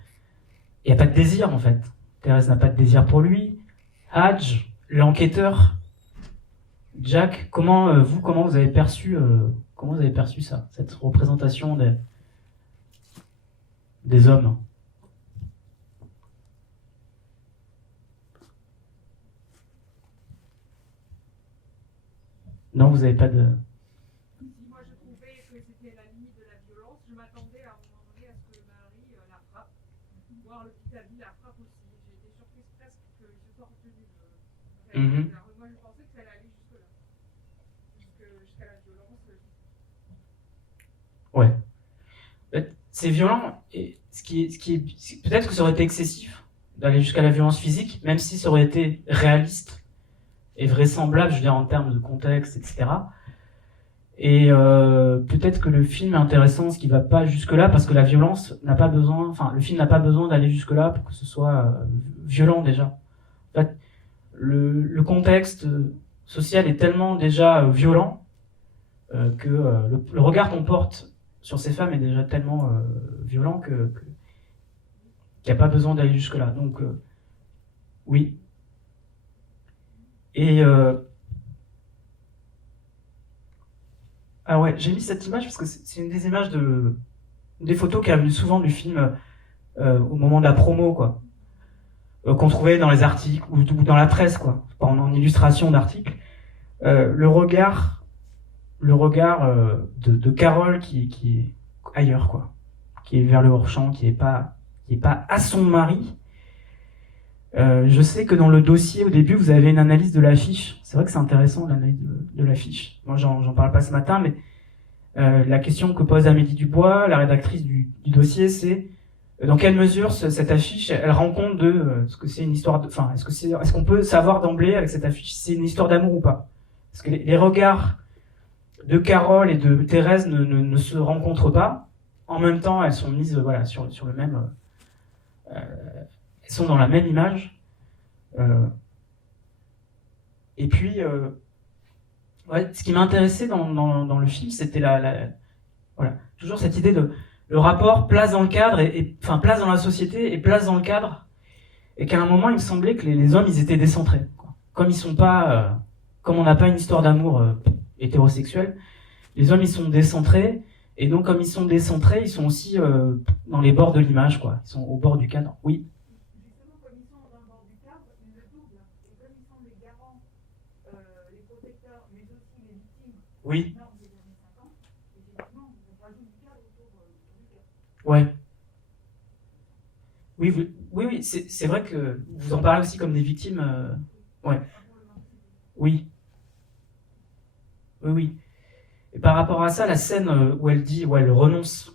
désir en fait. Thérèse n'a pas de désir pour lui. Hadj, l'enquêteur, Jack, comment vous avez perçu ça, cette représentation des hommes? Non, vous n'avez pas de... Moi, je trouvais que c'était la limite de la violence. Je m'attendais à un moment donné à ce que le mari la frappe, voire le petit ami la frappe aussi. J'ai été surprise presque qu'il se soit retenu. Moi, je pensais que ça allait aller jusque-là, jusqu'à la violence. Ouais. C'est violent, et peut-être que ça aurait été excessif d'aller jusqu'à la violence physique, même si ça aurait été réaliste. est vraisemblable, je veux dire, en termes de contexte, etc. Et peut-être que le film est intéressant parce qu'il va pas jusque-là, parce que la violence n'a pas besoin, enfin, le film n'a pas besoin d'aller jusque-là pour que ce soit violent déjà. En fait, le contexte social est tellement déjà violent que le regard qu'on porte sur ces femmes est déjà tellement violent qu'il n'y a pas besoin d'aller jusque-là. Donc, oui. Et ah ouais, j'ai mis cette image parce que c'est une des images des photos qui est revenue souvent du film au moment de la promo, quoi, qu'on trouvait dans les articles ou dans la presse, quoi, en illustration d'articles. Le regard de Carole qui est ailleurs, quoi, qui est vers le hors-champ, qui est pas à son mari. Je sais que dans le dossier, au début, vous avez une analyse de l'affiche. C'est vrai que c'est intéressant, l'analyse de l'affiche. Moi, j'en parle pas ce matin, mais la question que pose Amélie Dubois, la rédactrice du dossier, c'est dans quelle mesure cette affiche, elle rend compte de ce que c'est une histoire de... Enfin, est-ce qu'on peut savoir d'emblée avec cette affiche si c'est une histoire d'amour ou pas? Parce que les regards de Carole et de Thérèse ne se rencontrent pas. En même temps, elles sont mises voilà, sur le même... elles sont dans la même image. Et puis, ouais, ce qui m'a intéressé dans le film, c'était voilà, toujours cette idée de le rapport place dans le cadre, enfin place dans la société et place dans le cadre. Et qu'à un moment, il me semblait que les hommes, ils étaient décentrés, quoi. Comme ils sont pas... comme on n'a pas une histoire d'amour hétérosexuelle, les hommes, ils sont décentrés. Et donc, comme ils sont décentrés, ils sont aussi dans les bords de l'image, quoi. Ils sont au bord du cadre. Oui. Justement, comme ils sont dans le bord du cadre, ils le doublent. Et comme ils sont les garants, les protecteurs, mais aussi les victimes, Oui. normes des années 50, effectivement, on rajoute du cadre autour du cadre. Ouais. Oui, c'est vrai que vous en parlez aussi comme des victimes. Ouais. Oui. Oui. Et par rapport à ça, la scène où elle renonce,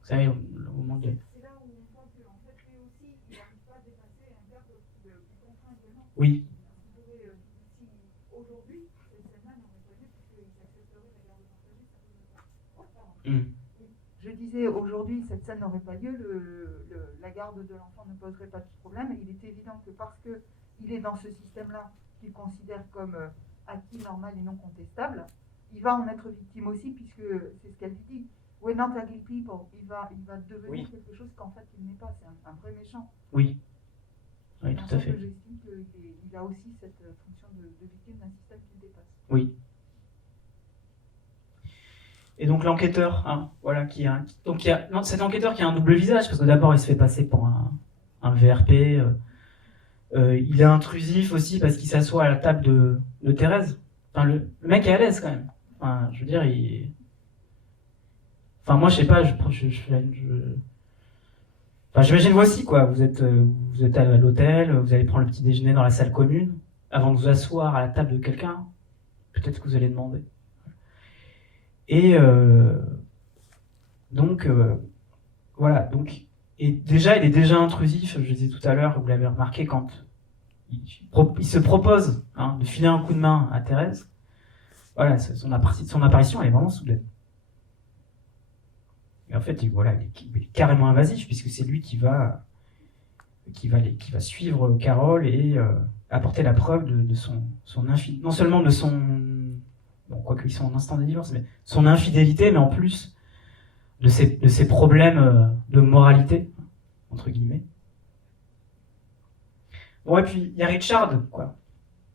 vous savez, au moment de... C'est là où on voit qu'en fait, lui aussi, il n'arrive pas à dépasser un cadre qui contraint vraiment. Oui. Si aujourd'hui, cette scène-là n'aurait pas lieu, puisqu'ils accepteraient la garde partagée, ça ne pas. Je disais, aujourd'hui, cette scène n'aurait pas lieu, la garde de l'enfant ne poserait pas de problème. Il est évident que parce qu'il est dans ce système-là, qu'il considère comme acquis, normal et non contestable, il va en être victime aussi, puisque c'est ce qu'elle dit. We're not ugly people. Il va devenir quelque chose qu'en fait il n'est pas. C'est un vrai méchant. Oui. Oui, tout à fait. J'estime qu'il a aussi cette fonction de victime d'un système qu'il dépasse. Oui. Et donc l'enquêteur, hein, voilà, cet enquêteur qui a un double visage, parce que d'abord il se fait passer pour un VRP. Il est intrusif aussi parce qu'il s'assoit à la table de Thérèse. Enfin, le mec est à l'aise quand même. Enfin, je veux dire, enfin, moi, je sais pas, enfin, j'imagine vous aussi, quoi. Vous êtes à l'hôtel, vous allez prendre le petit déjeuner dans la salle commune, avant de vous asseoir à la table de quelqu'un. Peut-être que vous allez demander. Et donc, voilà. Donc, et déjà, il est déjà intrusif, je le disais tout à l'heure, vous l'avez remarqué, quand il se propose de filer un coup de main à Thérèse. Voilà, son apparition, elle est vraiment soudaine. Et en fait, il est carrément invasif, puisque c'est lui qui va suivre Carole et apporter la preuve de son non seulement de son, bon, quoique ils sont en instant de divorce, mais son infidélité, mais en plus de ses problèmes de moralité, entre guillemets. Bon, et puis, il y a Richard, quoi.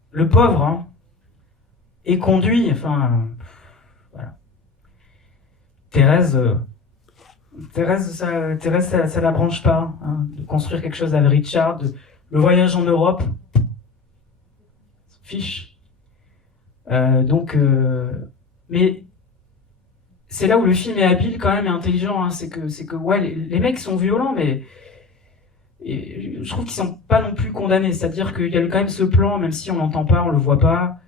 Le pauvre, hein, est conduit, enfin, voilà. Thérèse, ça la branche pas, hein, de construire quelque chose avec Richard, le voyage en Europe, fiche. Mais c'est là où le film est habile quand même et intelligent, hein, c'est que ouais, les mecs sont violents, mais je trouve qu'ils sont pas non plus condamnés. C'est-à-dire qu'il y a quand même ce plan, même si on l'entend pas, on le voit pas,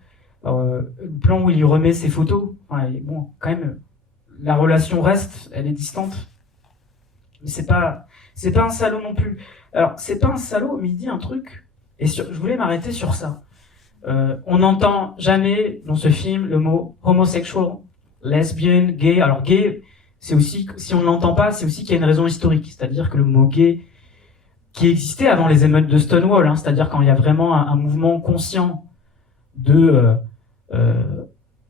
le plan où il lui remet ses photos. Enfin, bon, quand même, la relation reste, elle est distante. Mais c'est pas un salaud non plus. Alors, c'est pas un salaud, mais il dit un truc, et je voulais m'arrêter sur ça. On n'entend jamais dans ce film le mot homosexual, lesbian, gay. Alors gay, c'est aussi, si on ne l'entend pas, c'est aussi qu'il y a une raison historique. C'est-à-dire que le mot gay, qui existait avant les émeutes de Stonewall, hein, c'est-à-dire quand il y a vraiment un mouvement conscient de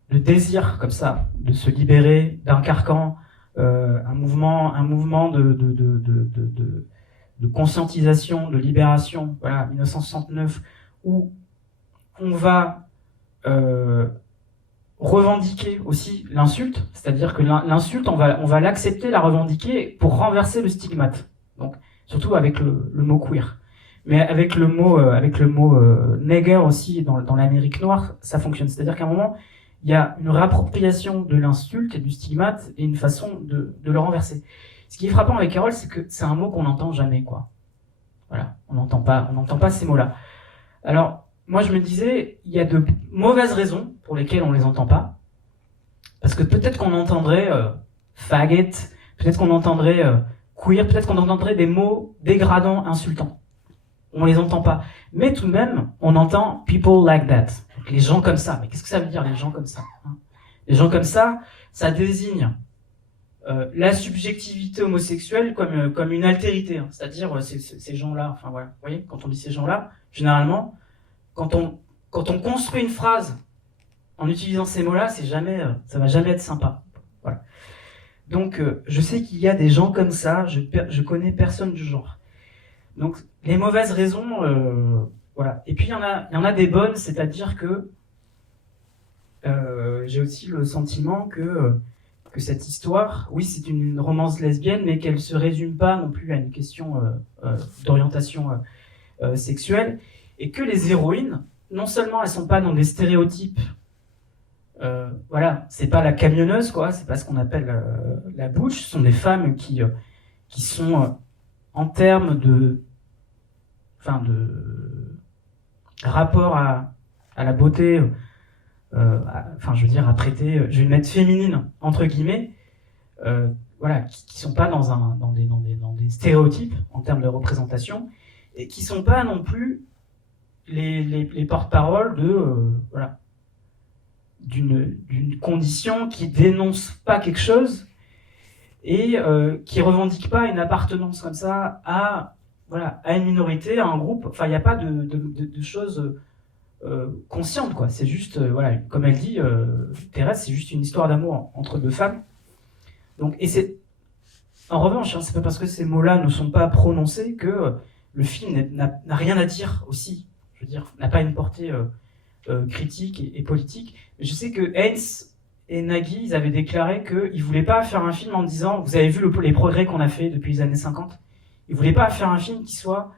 désir comme ça, de se libérer d'un carcan, un mouvement de conscientisation, de libération, voilà, 1969, où on va revendiquer aussi l'insulte, c'est-à-dire que l'insulte, on va l'accepter, la revendiquer pour renverser le stigmate. Donc, surtout avec le mot queer. Mais avec le mot nègre aussi dans l'Amérique noire, ça fonctionne. C'est-à-dire qu'à un moment, il y a une réappropriation de l'insulte et du stigmate et une façon de le renverser. Ce qui est frappant avec Carole, c'est que c'est un mot qu'on n'entend jamais, quoi. Voilà, on n'entend pas ces mots-là. Alors, moi je me disais, il y a de mauvaises raisons pour lesquelles on les entend pas. Parce que peut-être qu'on entendrait faggot, peut-être qu'on entendrait queer, peut-être qu'on entendrait des mots dégradants, insultants. On les entend pas. Mais tout de même, on entend people like that. Donc, les gens comme ça. Mais qu'est-ce que ça veut dire, les gens comme ça, hein? Les gens comme ça désigne la subjectivité homosexuelle comme une altérité. Hein. C'est-à-dire ces gens-là. Enfin voilà. Vous voyez, quand on dit ces gens-là, généralement, quand on construit une phrase en utilisant ces mots-là, ça va jamais être sympa. Voilà. Donc, je sais qu'il y a des gens comme ça. Je connais personne du genre. Donc, les mauvaises raisons, voilà. Et puis, il y en a des bonnes, c'est-à-dire que j'ai aussi le sentiment que cette histoire, oui, c'est une romance lesbienne, mais qu'elle se résume pas non plus à une question d'orientation sexuelle, et que les héroïnes, non seulement elles sont pas dans des stéréotypes, voilà, c'est pas la camionneuse, quoi, c'est pas ce qu'on appelle la butch, ce sont des femmes qui sont en termes de rapport à la beauté, je veux dire, à traiter, je vais mettre féminine, entre guillemets, voilà, qui sont pas dans des stéréotypes en termes de représentation, et qui sont pas non plus les porte-paroles voilà, d'une condition qui dénonce pas quelque chose, et qui revendique pas une appartenance comme ça à une minorité, à un groupe. Enfin, il n'y a pas de choses conscientes, quoi. C'est juste, voilà, comme elle dit, Thérèse, c'est juste une histoire d'amour entre deux femmes. Donc, et c'est, en revanche, hein, c'est pas parce que ces mots-là ne sont pas prononcés que le film n'a rien à dire aussi. Je veux dire, n'a pas une portée critique et politique. Mais je sais que Haynes et Nagy, ils avaient déclaré qu'ils ne voulaient pas faire un film en disant, vous avez vu les progrès qu'on a fait depuis les années 50. Ils voulaient pas faire un film qui soit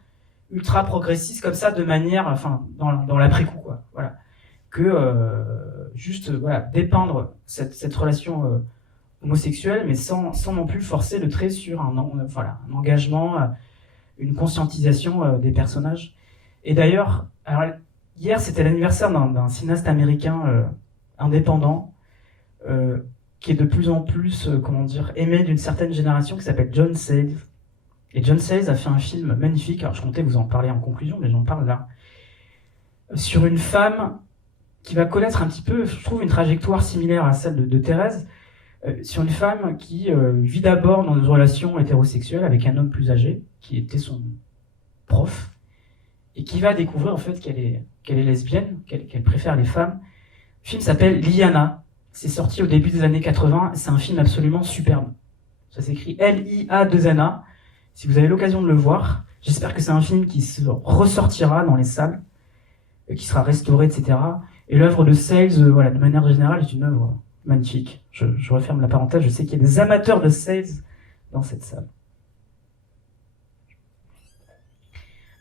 ultra progressiste comme ça, de manière, enfin, dans l'après-coup, quoi. Voilà. Que juste, voilà, dépeindre cette relation homosexuelle, mais sans non plus forcer le trait sur un engagement, une conscientisation des personnages. Et d'ailleurs, alors, hier, c'était l'anniversaire d'un cinéaste américain indépendant, qui est de plus en plus, aimé d'une certaine génération, qui s'appelle John Sayles. Et John Sayles a fait un film magnifique, alors je comptais vous en parler en conclusion, mais j'en parle là, sur une femme qui va connaître un petit peu, je trouve, une trajectoire similaire à celle de Thérèse, sur une femme qui vit d'abord dans une relation hétérosexuelle avec un homme plus âgé, qui était son prof, et qui va découvrir en fait qu'elle est lesbienne, qu'elle préfère les femmes. Le film s'appelle Liana, c'est sorti au début des années 80, c'est un film absolument superbe. Ça s'écrit L-I-A-2-N-A. Si vous avez l'occasion de le voir, j'espère que c'est un film qui se ressortira dans les salles, qui sera restauré, etc. Et l'œuvre de Sayles, voilà, de manière générale, est une œuvre magnifique. Je referme la parenthèse, je sais qu'il y a des amateurs de Sayles dans cette salle.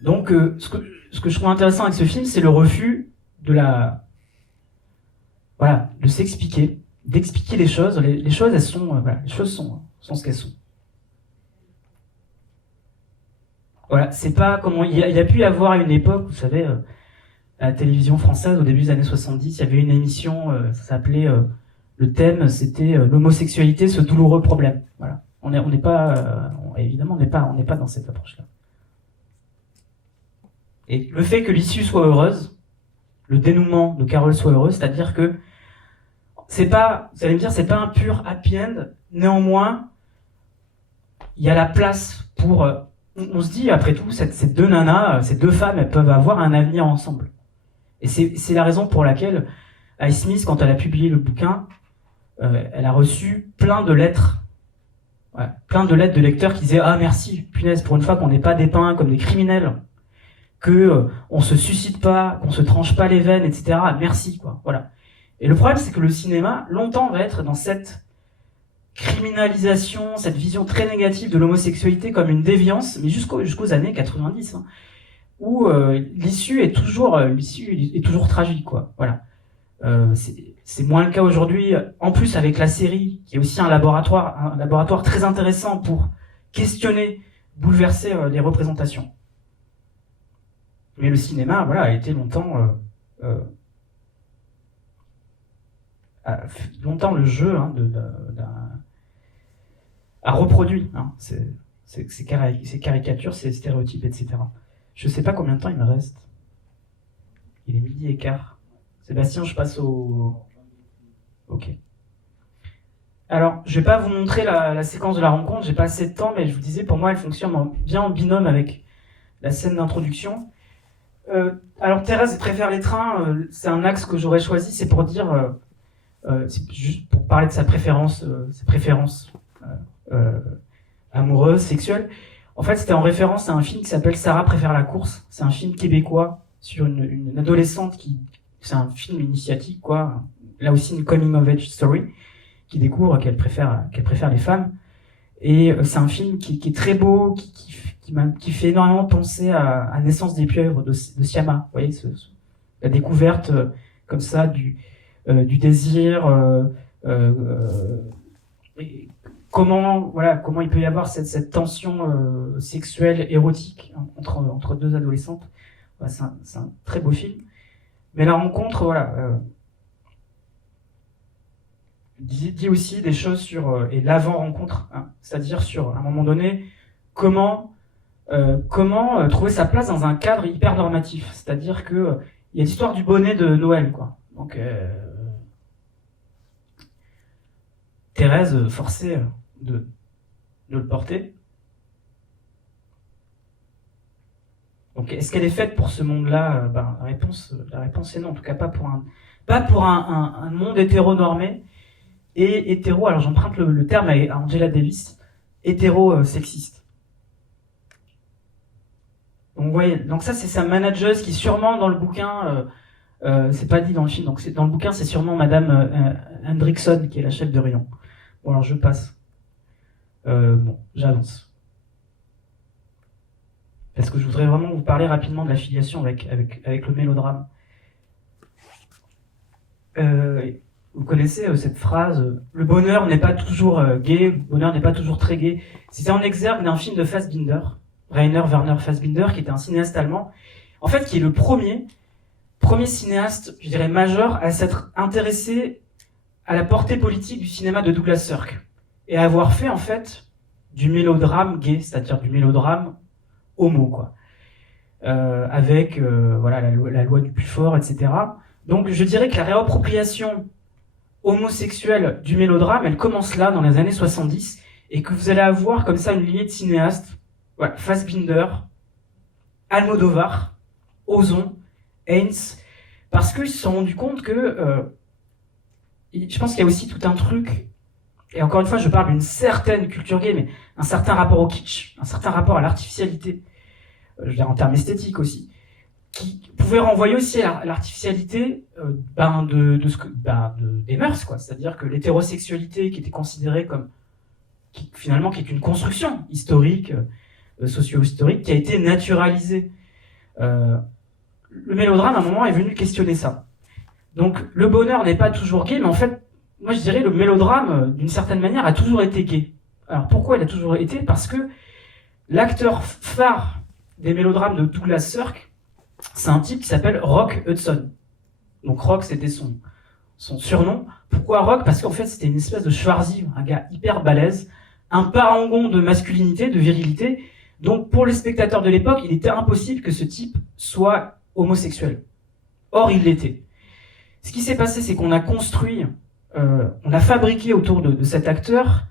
Donc, ce que je trouve intéressant avec ce film, c'est le refus de s'expliquer, d'expliquer les choses. Les choses, elles sont, les choses sont ce qu'elles sont. Voilà, c'est pas comment il y a pu y avoir à une époque, vous savez, à la télévision française au début des années 70, il y avait une émission, ça s'appelait, le thème, c'était l'homosexualité, ce douloureux problème. Voilà, on n'est pas, évidemment, on n'est pas dans cette approche-là. Et le fait que l'issue soit heureuse, le dénouement de Carole soit heureuse, c'est-à-dire que c'est pas, vous allez me dire, c'est pas un pur happy end, néanmoins, il y a la place pour, on se dit, après tout, ces deux nanas, ces deux femmes, elles peuvent avoir un avenir ensemble. Et c'est la raison pour laquelle Alice Smith, quand elle a publié le bouquin, elle a reçu plein de lettres. Ouais, plein de lettres de lecteurs qui disaient « Ah merci, punaise, pour une fois qu'on n'est pas dépeints comme des criminels, que on se suicide pas, qu'on se tranche pas les veines, etc. Merci, quoi. » Voilà. Et le problème, c'est que le cinéma, longtemps, va être dans cette criminalisation, cette vision très négative de l'homosexualité comme une déviance, mais jusqu'aux années 90, hein, où l'issue est toujours tragique, quoi. Voilà. C'est moins le cas aujourd'hui, en plus avec la série, qui est aussi un laboratoire très intéressant pour questionner, bouleverser les représentations. Mais le cinéma, voilà, a été longtemps le jeu a reproduit ces caricatures, ces stéréotypes, etc. Je sais pas combien de temps il me reste. Il est 12h15. Sébastien, je passe au... Ok. Alors, je vais pas vous montrer la séquence de la rencontre, j'ai pas assez de temps, mais je vous disais, pour moi, elle fonctionne bien en binôme avec la scène d'introduction. Alors, Thérèse préfère les trains, c'est un axe que j'aurais choisi, c'est pour dire... c'est juste pour parler de ses préférences amoureuses, sexuelles. En fait, c'était en référence à un film qui s'appelle Sarah préfère la course. C'est un film québécois sur une adolescente c'est un film initiatique, quoi. Là aussi, une coming of age story, qui découvre qu'elle préfère les femmes. Et c'est un film qui est très beau, qui fait énormément penser à Naissance des pieuvres de Siama. Vous voyez, la découverte comme ça du désir, et comment il peut y avoir cette tension sexuelle, érotique entre deux adolescentes. C'est un très beau film. Mais la rencontre, dit aussi des choses sur et l'avant-rencontre, hein, c'est-à-dire sur, à un moment donné, comment trouver sa place dans un cadre hyper normatif. C'est-à-dire que il y a l'histoire du bonnet de Noël, quoi. Donc, Thérèse forcée de le porter. Donc, est-ce qu'elle est faite pour ce monde-là ? La réponse est non. En tout cas, pas pour un monde hétéronormé et hétéro. Alors, j'emprunte le terme à Angela Davis, hétéro-sexiste. Donc, vous voyez. Donc ça, c'est sa manageuse qui, sûrement dans le bouquin, c'est pas dit dans le film. Donc, dans le bouquin, c'est sûrement Madame Hendrickson qui est la chef de rayon. Bon, alors je passe. J'avance. Parce que je voudrais vraiment vous parler rapidement de la filiation avec le mélodrame. Vous connaissez cette phrase « Le bonheur n'est pas toujours gai, le bonheur n'est pas toujours très gai ». C'était en exergue d'un film de Fassbinder, Rainer Werner Fassbinder, qui était un cinéaste allemand, en fait, qui est le premier cinéaste, je dirais, majeur à s'être intéressé à la portée politique du cinéma de Douglas Sirk, et à avoir fait, en fait, du mélodrame gay, c'est-à-dire du mélodrame homo, quoi. Avec la loi du plus fort, etc. Donc je dirais que la réappropriation homosexuelle du mélodrame, elle commence là, dans les années 70, et que vous allez avoir comme ça une lignée de cinéastes, Fassbinder, Almodovar, Ozon, Haynes, parce qu'ils se sont rendus compte que, je pense qu'il y a aussi tout un truc, et encore une fois je parle d'une certaine culture gay, mais un certain rapport au kitsch, un certain rapport à l'artificialité, je veux dire en termes esthétiques aussi, qui pouvait renvoyer aussi à l'artificialité des mœurs, quoi. C'est-à-dire que l'hétérosexualité qui était considérée comme, qui est une construction historique, socio-historique, qui a été naturalisée. Le mélodrame, à un moment, est venu questionner ça. Donc, le bonheur n'est pas toujours gay, mais en fait, moi je dirais le mélodrame, d'une certaine manière, a toujours été gay. Alors pourquoi il a toujours été ? Parce que l'acteur phare des mélodrames de Douglas Sirk, c'est un type qui s'appelle Rock Hudson. Donc Rock, c'était son surnom. Pourquoi Rock ? Parce qu'en fait, c'était une espèce de Schwarzy, un gars hyper balèze, un parangon de masculinité, de virilité. Donc pour les spectateurs de l'époque, il était impossible que ce type soit homosexuel. Or, il l'était. Ce qui s'est passé, c'est qu'on a construit, on a fabriqué autour de cet acteur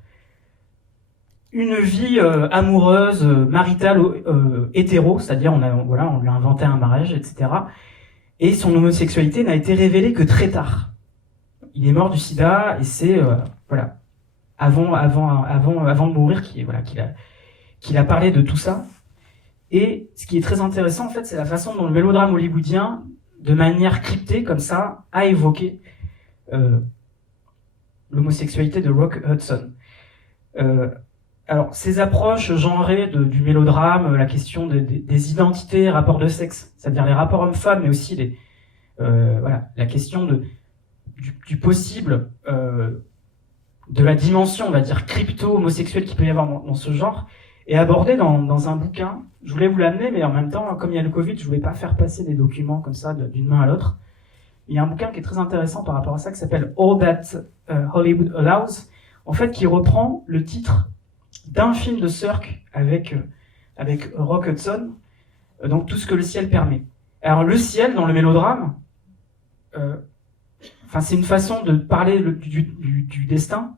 une vie amoureuse, maritale, hétéro, c'est-à-dire on lui a inventé un mariage, etc. Et son homosexualité n'a été révélée que très tard. Il est mort du sida et c'est avant de mourir qu'il a parlé de tout ça. Et ce qui est très intéressant en fait, c'est la façon dont le mélodrame hollywoodien, de manière cryptée comme ça, a évoqué l'homosexualité de Rock Hudson. Alors, ces approches genrées du mélodrame, la question des identités, rapports de sexe, c'est-à-dire les rapports hommes-femmes, mais aussi la question du possible, de la dimension, on va dire, crypto-homosexuelle qu'il peut y avoir dans ce genre, est abordée dans un bouquin. Je voulais vous l'amener, mais en même temps, comme il y a le Covid, je voulais pas faire passer des documents comme ça d'une main à l'autre. Il y a un bouquin qui est très intéressant par rapport à ça, qui s'appelle All That Hollywood Allows, en fait, qui reprend le titre d'un film de Sirk avec Rock Hudson, donc Tout ce que le ciel permet. Alors le ciel dans le mélodrame, c'est une façon de parler du destin.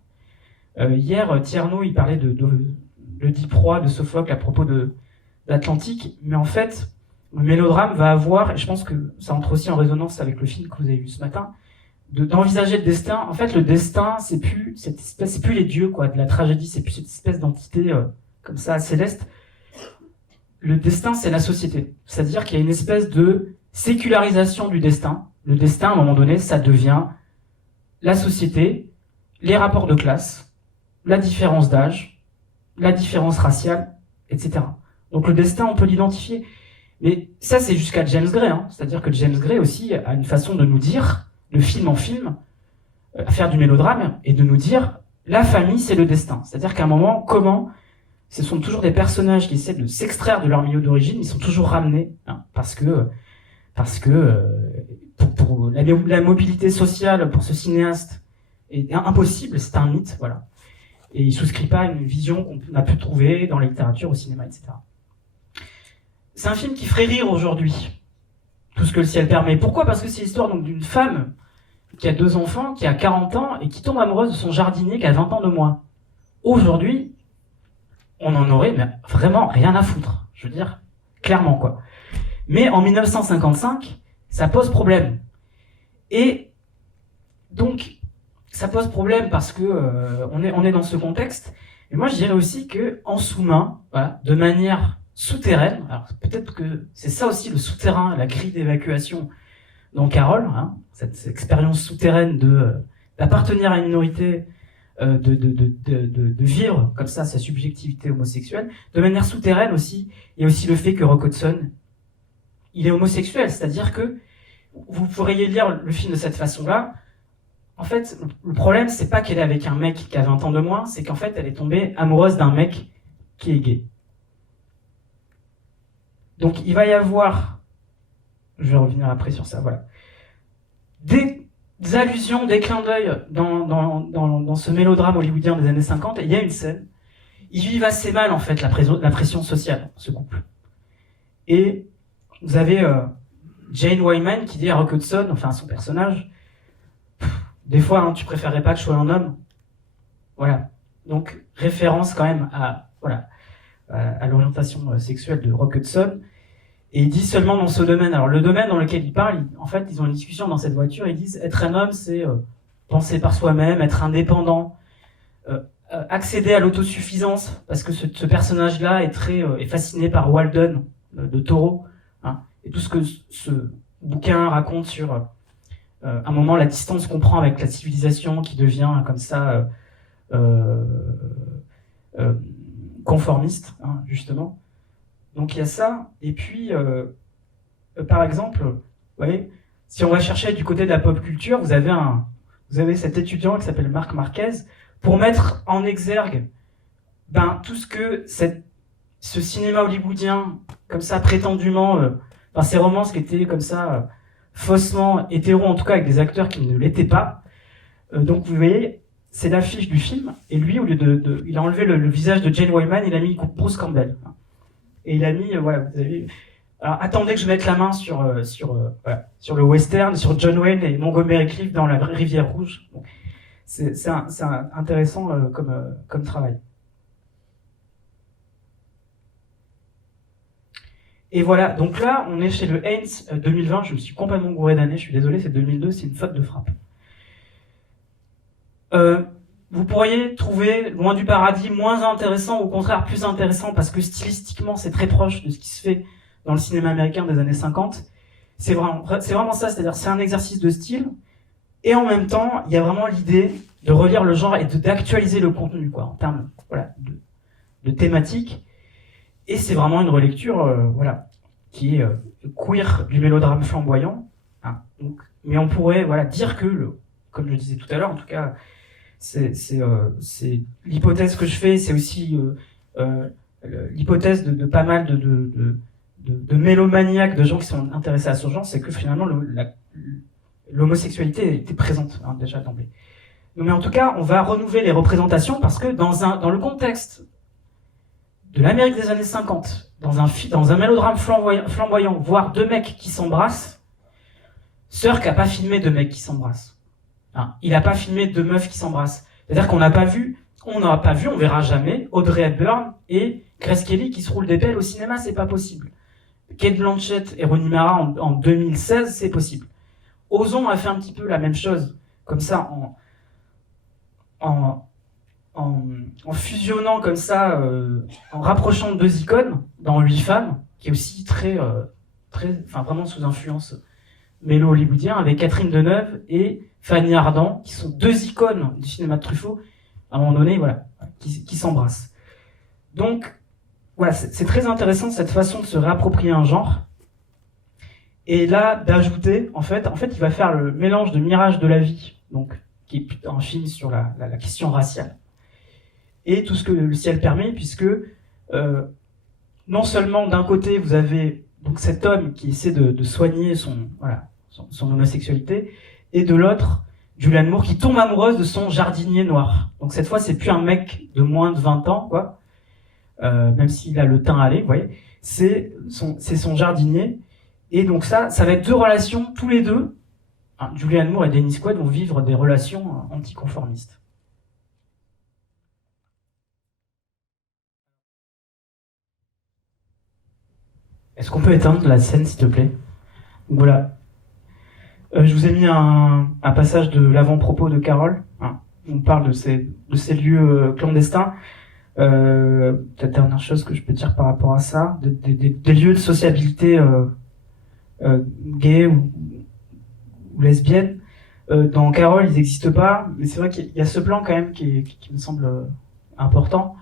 Hier, Tierno, il parlait de l'Oedipe roi de Sophocle à propos d'Atlantique, mais en fait, le mélodrame va avoir, et je pense que ça entre aussi en résonance avec le film que vous avez vu ce matin, d'envisager le destin. En fait, le destin, c'est plus les dieux, quoi, de la tragédie, c'est plus cette espèce d'entité comme ça, céleste. Le destin, c'est la société. C'est-à-dire qu'il y a une espèce de sécularisation du destin. Le destin, à un moment donné, ça devient la société, les rapports de classe, la différence d'âge, la différence raciale, etc. Donc le destin, on peut l'identifier. Mais ça, c'est jusqu'à James Gray. C'est-à-dire que James Gray aussi a une façon de nous dire, de film en film, à faire du mélodrame, et de nous dire, la famille, c'est le destin. C'est-à-dire qu'à un moment, ce sont toujours des personnages qui essaient de s'extraire de leur milieu d'origine, ils sont toujours ramenés, parce que pour la mobilité sociale pour ce cinéaste est impossible, c'est un mythe, voilà. Et il souscrit pas à une vision qu'on a pu trouver dans la littérature, au cinéma, etc. C'est un film qui ferait rire aujourd'hui, Tout ce que le ciel permet. Pourquoi ? Parce que c'est l'histoire donc d'une femme qui a 2 enfants, qui a 40 ans, et qui tombe amoureuse de son jardinier qui a 20 ans de moins. Aujourd'hui, on en aurait vraiment rien à foutre. Je veux dire, clairement, quoi. Mais en 1955, ça pose problème. Et donc, ça pose problème parce que on est dans ce contexte. Et moi, je dirais aussi que en sous-main, voilà, de manière souterraine, alors peut-être que c'est ça aussi le souterrain, la grille d'évacuation dans Carole, cette expérience souterraine d'appartenir à une minorité, de vivre comme ça sa subjectivité homosexuelle. De manière souterraine aussi, il y a aussi le fait que Rock Hudson, il est homosexuel, c'est-à-dire que vous pourriez lire le film de cette façon-là. En fait, le problème, c'est pas qu'elle est avec un mec qui a 20 ans de moins, c'est qu'en fait, elle est tombée amoureuse d'un mec qui est gay. Donc, il va y avoir, je vais revenir après sur ça, voilà, des allusions, des clins d'œil dans ce mélodrame hollywoodien des années 50. Et il y a une scène, ils vivent assez mal, en fait, la pression sociale, ce couple. Et vous avez Jane Wyman qui dit à Rock Hudson, enfin à son personnage, des fois, tu préférerais pas que je sois un homme. Voilà. Donc, référence quand même à l'orientation sexuelle de Rock Hudson. Et il dit seulement dans ce domaine. Alors, le domaine dans lequel il parle, en fait, ils ont une discussion dans cette voiture. Ils disent, être un homme, c'est penser par soi-même, être indépendant, accéder à l'autosuffisance, parce que ce personnage-là est fasciné par Walden de Thoreau, et tout ce que ce bouquin raconte sur un moment la distance qu'on prend avec la civilisation qui devient comme ça conformiste, justement. Donc il y a ça, et puis par exemple, vous voyez, si on va chercher du côté de la pop culture, vous avez cet étudiant qui s'appelle Marc Marquez, pour mettre en exergue tout ce que ce cinéma hollywoodien, comme ça prétendument, ces romances qui étaient comme ça faussement hétéros, en tout cas avec des acteurs qui ne l'étaient pas. Donc vous voyez, c'est l'affiche du film, et lui, au lieu il a enlevé le visage de Jane Wyman, il a mis Bruce Campbell. Et il a mis, voilà, vous avez Alors, attendez que je mette la main voilà, sur le western, sur John Wayne et Montgomery Clift dans la Rivière Rouge. Bon, c'est intéressant comme travail. Et voilà, donc là, on est chez le Haynes 2020. Je me suis complètement gouré d'année, je suis désolé, c'est 2002, c'est une faute de frappe. Vous pourriez trouver Loin du paradis moins intéressant, au contraire plus intéressant, parce que stylistiquement, c'est très proche de ce qui se fait dans le cinéma américain des années 50. C'est vraiment ça, c'est-à-dire c'est un exercice de style, et en même temps, il y a vraiment l'idée de relire le genre et d'actualiser le contenu, quoi, en termes voilà, de thématique. Et c'est vraiment une relecture voilà, qui est queer du mélodrame flamboyant. Hein, donc, mais on pourrait voilà, dire que, comme je disais tout à l'heure, en tout cas, c'est l'hypothèse que je fais, c'est aussi l'hypothèse de pas mal de mélomaniaques, de gens qui sont intéressés à ce genre, c'est que finalement l'homosexualité était présente hein, déjà d'emblée. Mais en tout cas, on va renouveler les représentations parce que dans le contexte de l'Amérique des années 50, dans un mélodrame flamboyant, voire deux mecs qui s'embrassent, Sirk n'a pas filmé deux mecs qui s'embrassent. Hein, il n'a pas filmé deux meufs qui s'embrassent. C'est-à-dire qu'on n'aura pas vu, on verra jamais Audrey Hepburn et Grace Kelly qui se roulent des pelles au cinéma, c'est pas possible. Kate Blanchett et Rooney Mara en 2016, c'est possible. Ozon a fait un petit peu la même chose, comme ça, en fusionnant comme ça, en rapprochant deux icônes dans 8 femmes, qui est aussi vraiment sous influence mélo-hollywoodien, avec Catherine Deneuve et Fanny Ardant, qui sont deux icônes du cinéma de Truffaut, à un moment donné, voilà, qui s'embrassent. Donc, voilà, c'est très intéressant cette façon de se réapproprier un genre. Et là, d'ajouter, en fait, il va faire le mélange de Mirage de la vie, donc, qui est un film sur la question raciale, et tout ce que le ciel permet, puisque non seulement d'un côté, vous avez donc cet homme qui essaie de soigner son homosexualité, et de l'autre, Julianne Moore qui tombe amoureuse de son jardinier noir. Donc cette fois, c'est plus un mec de moins de 20 ans, quoi, même s'il a le teint allé, vous voyez, c'est son jardinier. Et donc ça va être deux relations, tous les deux, hein, Julianne Moore et Dennis Quaid vont vivre des relations anticonformistes. Est-ce qu'on peut éteindre la scène, s'il te plaît? Voilà. Je vous ai mis un passage de l'avant-propos de Carole. Hein. On parle de ces lieux clandestins. La dernière chose que je peux dire par rapport à ça, des lieux de sociabilité gays ou lesbiennes. Dans Carole, ils n'existent pas, mais c'est vrai qu'il y a ce plan quand même qui me semble important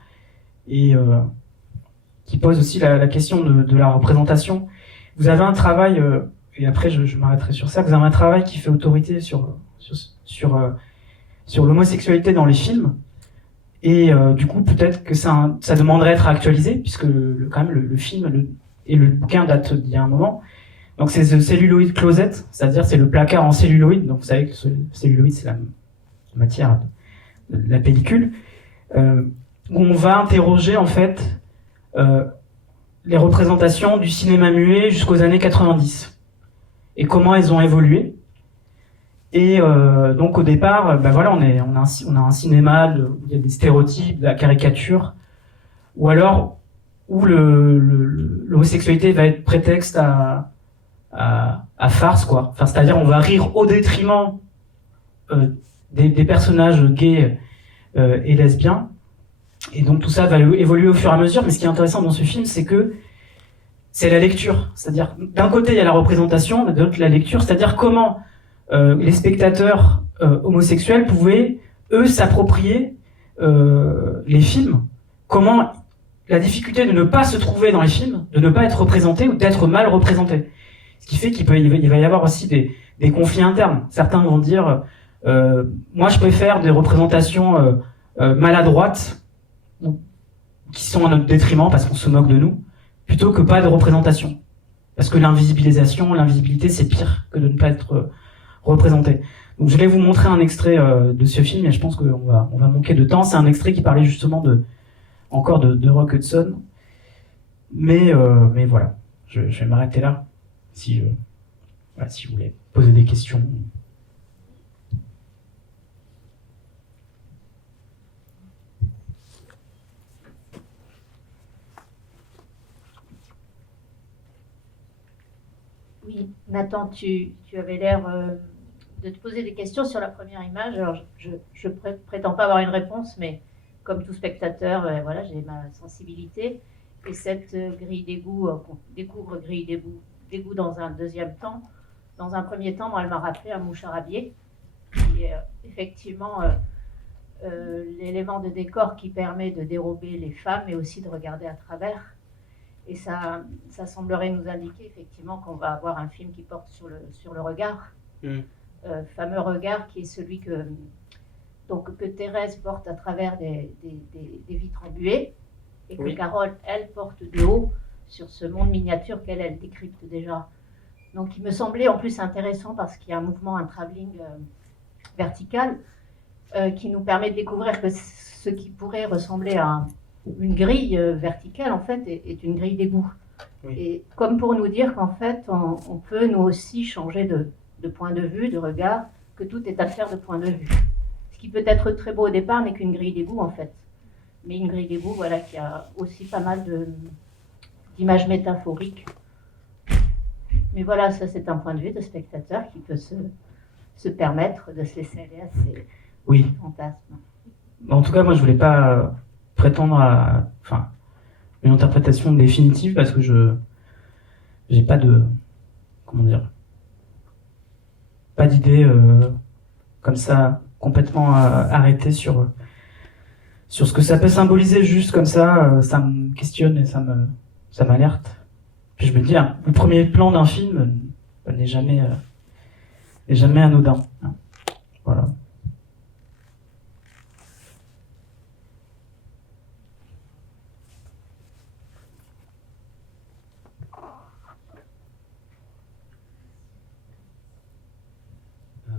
et qui pose aussi la question de la représentation. Vous avez un travail, et après je m'arrêterai sur ça, vous avez un travail qui fait autorité sur l'homosexualité dans les films, et du coup peut-être que ça demanderait à être actualisé, puisque quand même le film et le bouquin datent d'il y a un moment. Donc c'est The Celluloid Closet, c'est-à-dire c'est le placard en celluloïd, donc vous savez que le celluloïd c'est la matière de la pellicule, où on va interroger en fait les représentations du cinéma muet jusqu'aux années 90 et comment elles ont évolué. Et donc au départ, voilà, on a un cinéma où il y a des stéréotypes, de la caricature, ou alors où l'homosexualité va être prétexte à farce, quoi. Enfin, c'est-à-dire on va rire au détriment des personnages gays et lesbiens. Et donc tout ça va évoluer au fur et à mesure, mais ce qui est intéressant dans ce film, c'est que c'est la lecture. C'est-à-dire, d'un côté, il y a la représentation, mais de l'autre, la lecture. C'est-à-dire comment les spectateurs homosexuels pouvaient, eux, s'approprier les films. Comment la difficulté de ne pas se trouver dans les films, de ne pas être représenté ou d'être mal représenté. Ce qui fait qu'il va y avoir aussi des conflits internes. Certains vont dire, moi je préfère des représentations maladroites, qui sont à notre détriment parce qu'on se moque de nous, plutôt que pas de représentation. Parce que l'invisibilité, c'est pire que de ne pas être représenté. Donc je vais vous montrer un extrait de ce film, et je pense qu'on va manquer de temps. C'est un extrait qui parlait justement de Rock Hudson. Mais voilà. je vais m'arrêter là. Si vous voulez poser des questions. Oui, Nathan, tu avais l'air de te poser des questions sur la première image. Alors, je prétends pas avoir une réponse, mais comme tout spectateur, voilà, j'ai ma sensibilité. Et cette grille d'égout, qu'on découvre grille d'égout dans un deuxième temps. Dans un premier temps, moi, elle m'a rappelé un moucharabier, qui est effectivement l'élément de décor qui permet de dérober les femmes, mais aussi de regarder à travers. Et ça semblerait nous indiquer effectivement qu'on va avoir un film qui porte sur le regard, fameux regard qui est celui que Thérèse porte à travers des vitres embuées, et que Carole, elle, porte de haut sur ce monde miniature qu'elle décrypte déjà. Donc il me semblait en plus intéressant parce qu'il y a un travelling vertical qui nous permet de découvrir que ce qui pourrait ressembler à une grille verticale, en fait, est une grille d'égout. Oui. Et comme pour nous dire qu'en fait, on peut nous aussi changer de point de vue, de regard, que tout est affaire de point de vue. Ce qui peut être très beau au départ n'est qu'une grille d'égout, en fait. Mais une grille d'égout, voilà, qui a aussi pas mal d'images métaphoriques. Mais voilà, ça c'est un point de vue de spectateur qui peut se permettre de se laisser aller à ces fantasmes. En tout cas, moi je voulais pas prétendre à une interprétation définitive parce que j'ai pas de pas d'idée comme ça complètement arrêtée sur ce que ça peut symboliser. Juste comme ça, ça me questionne et ça m'alerte. Puis je me dis, le premier plan d'un film n'est jamais anodin. Voilà.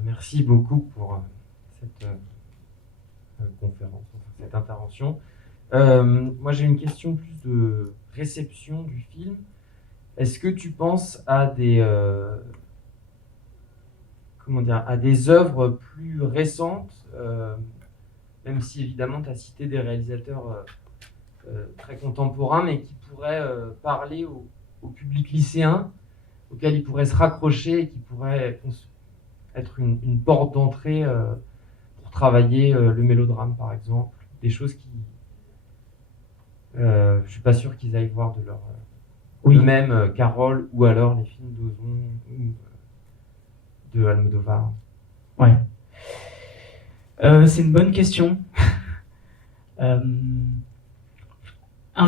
Merci beaucoup pour cette conférence, cette intervention. Moi, j'ai une question plus de réception du film. Est-ce que tu penses à des œuvres plus récentes, même si évidemment tu as cité des réalisateurs très contemporains, mais qui pourraient parler au public lycéen, auquel ils pourraient se raccrocher et qui pourraient être une porte d'entrée pour travailler le mélodrame, par exemple, des choses qui je suis pas sûr qu'ils aillent voir de leur eux-mêmes, Carole, ou alors les films d'Ozon ou de Almodovar. Ouais. C'est une bonne question. Un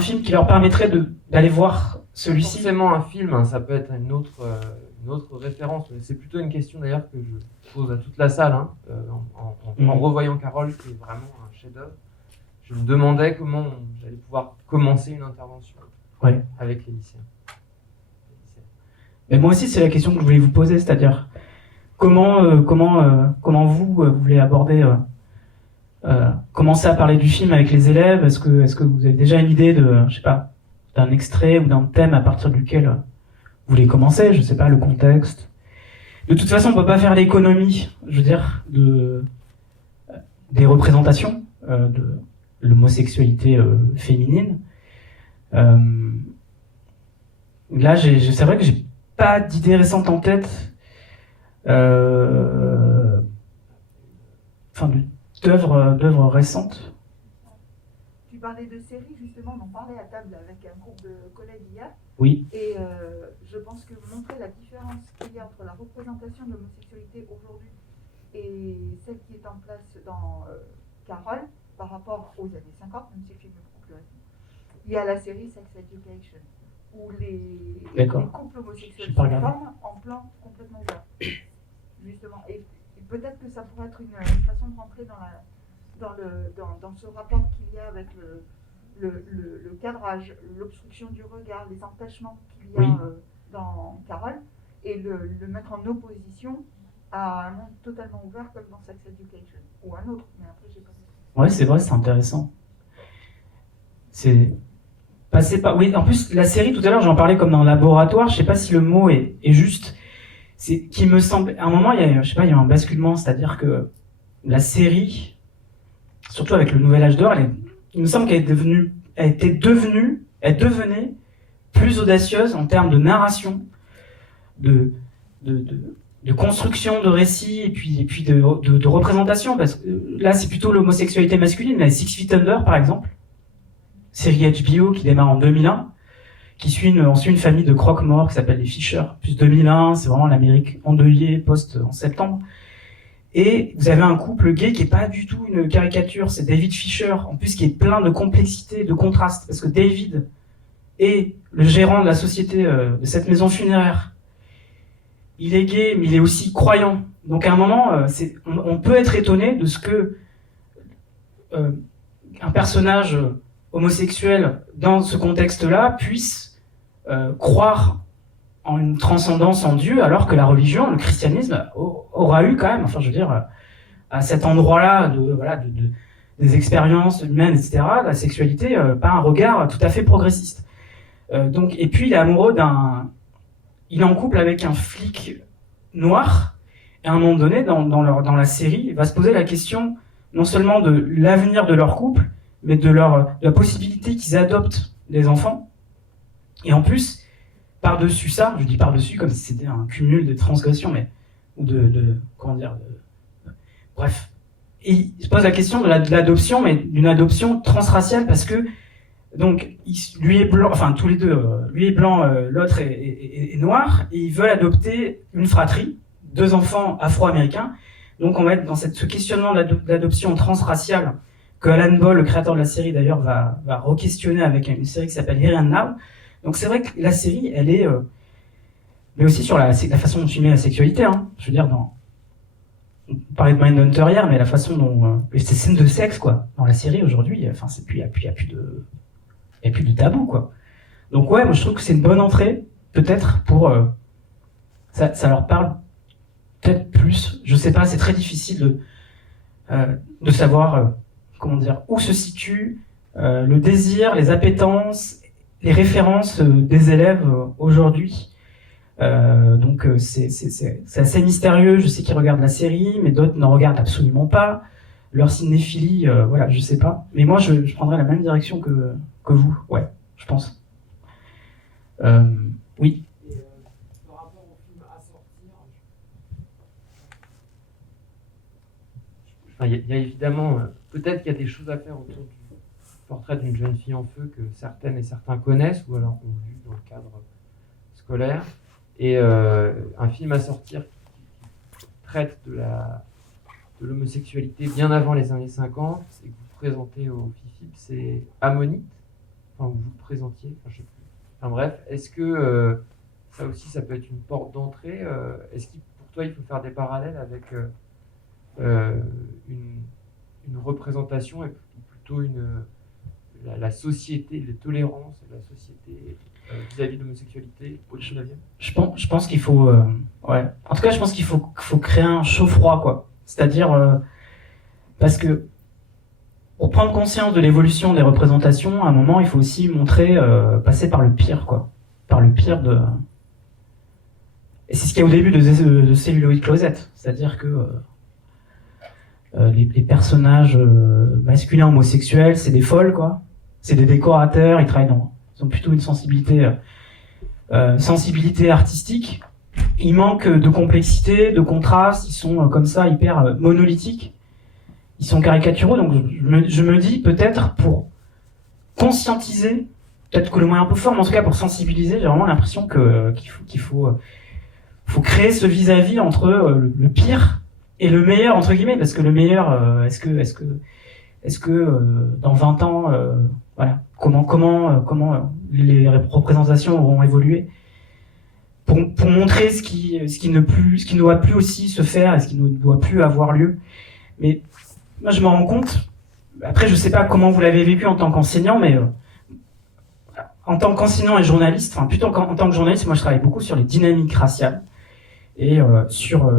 film qui leur permettrait d'aller voir celui-ci. Forcément un film, hein, ça peut être une autre référence. C'est plutôt une question d'ailleurs que je pose à toute la salle, hein, en revoyant Carole, qui est vraiment un chef-d'œuvre. Je me demandais comment j'allais pouvoir commencer une intervention avec les lycéens. Mais moi aussi, c'est la question que je voulais vous poser, c'est-à-dire comment vous voulez aborder, commencer à parler du film avec les élèves. Est-ce que vous avez déjà une idée d'un extrait ou d'un thème à partir duquel vous voulez commencer, je sais pas, le contexte. De toute façon, on peut pas faire l'économie, je veux dire, des représentations de l'homosexualité féminine. Là, c'est vrai que j'ai pas d'idée récente en tête, d'œuvres récentes. Tu parlais de séries, justement, on en parlait à table avec un groupe de collègues hier. Oui. Et je pense que montrer la différence qu'il y a entre la représentation de l'homosexualité aujourd'hui et celle qui est en place dans Carole par rapport aux années 50, même si le film est beaucoup plus récent. Il y a la série Sex Education, où les couples homosexuels sont femmes en plan complètement ouvert. Justement. Et peut-être que ça pourrait être une façon de rentrer dans ce rapport qu'il y a avec le cadrage, l'obstruction du regard, les empêchements qu'il y a dans Carole, et le mettre en opposition à un monde totalement ouvert comme dans Sex Education, ou un autre, mais après j'ai pas. Ouais, c'est vrai, c'est intéressant. passer par... Oui, en plus, la série, tout à l'heure, j'en parlais comme dans un laboratoire, je sais pas si le mot est juste, c'est qui me semble... À un moment, il y a eu un basculement, c'est-à-dire que la série, surtout avec le nouvel âge d'or, il me semble qu'elle devenait plus audacieuse en termes de narration, de construction de récits et puis de représentation, parce que là c'est plutôt l'homosexualité masculine, mais Six Feet Under par exemple, série HBO qui démarre en 2001, qui suit ensuite une famille de croque-morts qui s'appelle les Fisher, plus 2001, c'est vraiment l'Amérique endeuillée en septembre, et vous avez un couple gay qui est pas du tout une caricature, c'est David Fisher, en plus qui est plein de complexité, de contraste, parce que David est le gérant de la société de cette maison funéraire. Il est gay, mais il est aussi croyant. Donc à un moment, on peut être étonné de ce que un personnage homosexuel dans ce contexte-là puisse croire en une transcendance en Dieu, alors que la religion, le christianisme, aura eu quand même, enfin je veux dire, à cet endroit-là des expériences humaines, etc., la sexualité, pas un regard tout à fait progressiste. Et puis il est amoureux il est en couple avec un flic noir, et à un moment donné, dans la série, il va se poser la question non seulement de l'avenir de leur couple, mais de la possibilité qu'ils adoptent des enfants. Et en plus, par-dessus ça, je dis par-dessus comme si c'était un cumul de transgressions, bref. Et il se pose la question de l'adoption, mais d'une adoption transraciale, parce que donc, lui est blanc, enfin tous les deux, lui est blanc, l'autre est noir, et ils veulent adopter une fratrie, 2 enfants afro-américains. Donc on va être dans ce questionnement de l'adoption transraciale, que Alan Ball, le créateur de la série d'ailleurs, va re-questionner avec une série qui s'appelle Here and Now. Donc c'est vrai que la série, elle est... mais aussi sur la façon dont filmer la sexualité, hein. Je veux dire, on parlait de Mindhunter hier, mais la façon dont... ces scènes de sexe, quoi, dans la série aujourd'hui, enfin, il n'y a plus de tabou, quoi. Donc ouais, moi je trouve que c'est une bonne entrée, peut-être, pour... ça leur parle peut-être plus, je sais pas, c'est très difficile de savoir, où se situe le désir, les appétences, les références des élèves aujourd'hui. Donc c'est assez mystérieux, je sais qu'ils regardent la série, mais d'autres n'en regardent absolument pas. Leur cinéphilie, je sais pas. Mais moi, je prendrais la même direction que vous, ouais, je pense. Oui. Et par rapport au film à sortir, il y a évidemment, peut-être qu'il y a des choses à faire autour du portrait d'une jeune fille en feu que certaines et certains connaissent ou alors ont vu dans le cadre scolaire. Et un film à sortir qui traite de l'homosexualité bien avant les années 50 et que vous présentez au FIFIP, c'est Ammonite. Enfin, vous le présentiez, je sais plus. Enfin bref, est-ce que ça aussi, ça peut être une porte d'entrée Est-ce que pour toi, il faut faire des parallèles avec une représentation et plutôt la société, les tolérances de la société vis-à-vis de l'homosexualité au 19e? Je pense qu'il faut... ouais. En tout cas, je pense qu'il faut créer un chaud-froid, quoi. C'est-à-dire... parce que pour prendre conscience de l'évolution des représentations, à un moment, il faut aussi montrer, passer par le pire, quoi. Par le pire de... Et c'est ce qu'il y a au début de Celluloid Closet. C'est-à-dire que les personnages masculins homosexuels, c'est des folles, quoi. C'est des décorateurs, ils ont plutôt une sensibilité artistique. Ils manquent de complexité, de contraste, ils sont comme ça hyper monolithiques. Ils sont caricaturaux, donc je me dis peut-être pour conscientiser, peut-être que le mot est un peu fort, mais en tout cas pour sensibiliser, j'ai vraiment l'impression qu'il faut créer ce vis-à-vis entre le pire et le meilleur, entre guillemets, parce que le meilleur, est-ce que dans 20 ans, comment les représentations auront évolué pour montrer ce qui ne doit plus aussi se faire et ce qui ne doit plus avoir lieu. Mais moi, je me rends compte, après, je sais pas comment vous l'avez vécu en tant qu'enseignant, mais en tant qu'enseignant et journaliste, enfin plutôt en tant que journaliste, moi je travaille beaucoup sur les dynamiques raciales et sur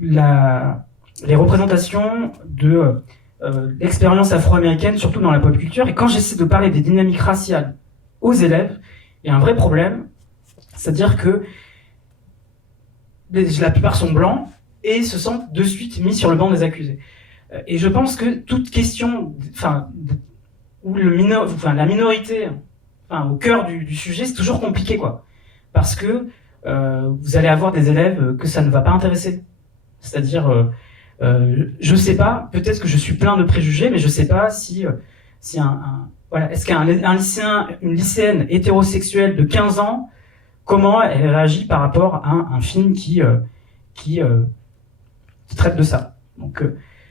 les représentations de l'expérience afro-américaine, surtout dans la pop culture. Et quand j'essaie de parler des dynamiques raciales aux élèves, il y a un vrai problème, c'est-à-dire que la plupart sont blancs et se sentent de suite mis sur le banc des accusés. Et je pense que toute question, où la minorité, au cœur du sujet, c'est toujours compliqué, quoi. Parce que vous allez avoir des élèves que ça ne va pas intéresser. C'est-à-dire, je sais pas, peut-être que je suis plein de préjugés, mais je sais pas si est-ce qu'un lycéen, une lycéenne hétérosexuelle de 15 ans, comment elle réagit par rapport à un film qui traite de ça. Donc,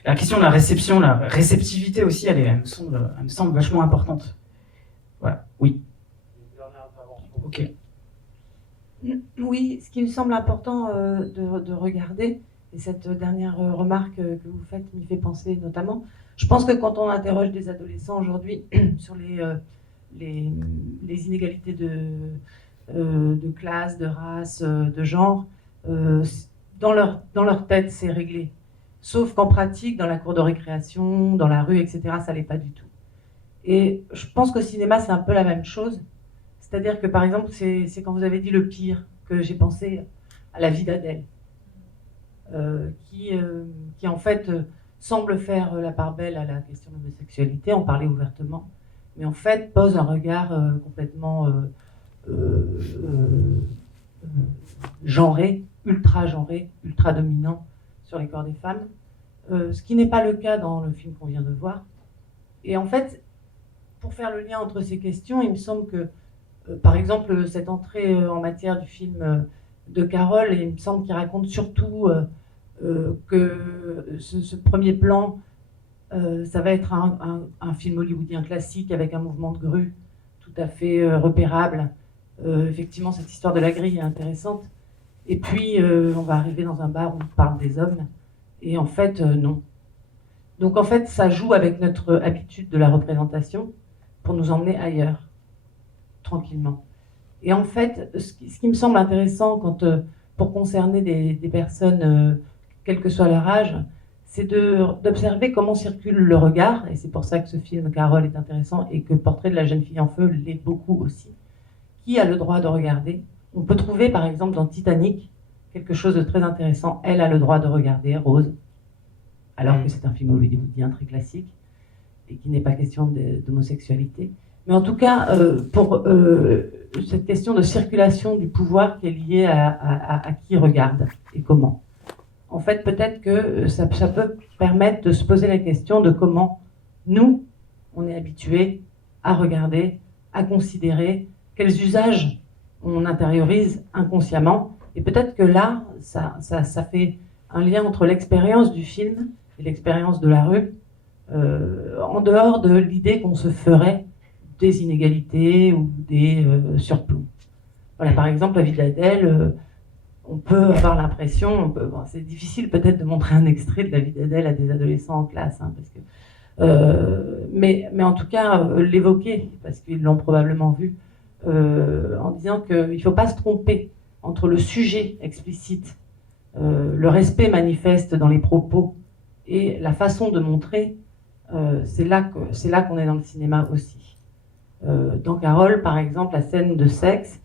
la question de la réception, la réceptivité aussi, elle me semble vachement importante. Voilà, oui. Ok. Oui, ce qui me semble important de regarder, et cette dernière remarque que vous faites m'y fait penser notamment, je pense que quand on interroge des adolescents aujourd'hui sur les inégalités de classe, de race, de genre, dans leur tête, c'est réglé. Sauf qu'en pratique, dans la cour de récréation, dans la rue, etc., ça l'est pas du tout. Et je pense qu'au cinéma, c'est un peu la même chose. C'est-à-dire que, par exemple, c'est quand vous avez dit le pire que j'ai pensé à La vie d'Adèle, qui en fait semble faire la part belle à la question de l'homosexualité, en parler ouvertement, mais en fait pose un regard complètement genré, ultra dominant sur les corps des femmes, ce qui n'est pas le cas dans le film qu'on vient de voir. Et en fait, pour faire le lien entre ces questions, il me semble que, par exemple, cette entrée en matière du film de Carole, il me semble qu'il raconte surtout que ce premier plan, ça va être un film hollywoodien classique avec un mouvement de grue tout à fait repérable. Effectivement, cette histoire de la grille est intéressante. Et puis, on va arriver dans un bar où on parle des hommes. Et en fait, non. Donc, en fait, ça joue avec notre habitude de la représentation pour nous emmener ailleurs, tranquillement. Et en fait, ce qui me semble intéressant pour concerner des personnes, quel que soit leur âge, c'est d'observer comment circule le regard. Et c'est pour ça que ce film, Carole, est intéressant et que Portrait de la jeune fille en feu l'est beaucoup aussi. Qui a le droit de regarder? On peut trouver, par exemple, dans Titanic, quelque chose de très intéressant. Elle a le droit de regarder, Rose, alors que c'est un film hollywoodien très classique et qu'il n'est pas question d'homosexualité. Mais en tout cas, pour cette question de circulation du pouvoir qui est liée à qui regarde et comment. En fait, peut-être que ça peut permettre de se poser la question de comment nous, on est habitués à regarder, à considérer, quels usages on intériorise inconsciemment. Et peut-être que là, ça fait un lien entre l'expérience du film et l'expérience de la rue, en dehors de l'idée qu'on se ferait des inégalités ou des surplombs. Voilà, par exemple, La vie d'Adèle, on peut avoir l'impression, c'est difficile peut-être de montrer un extrait de La vie d'Adèle à des adolescents en classe, hein, parce que, mais en tout cas, l'évoquer, parce qu'ils l'ont probablement vu, en disant qu'il ne faut pas se tromper entre le sujet explicite, le respect manifeste dans les propos et la façon de montrer. C'est là qu'on est dans le cinéma aussi. Dans Carole, par exemple, la scène de sexe,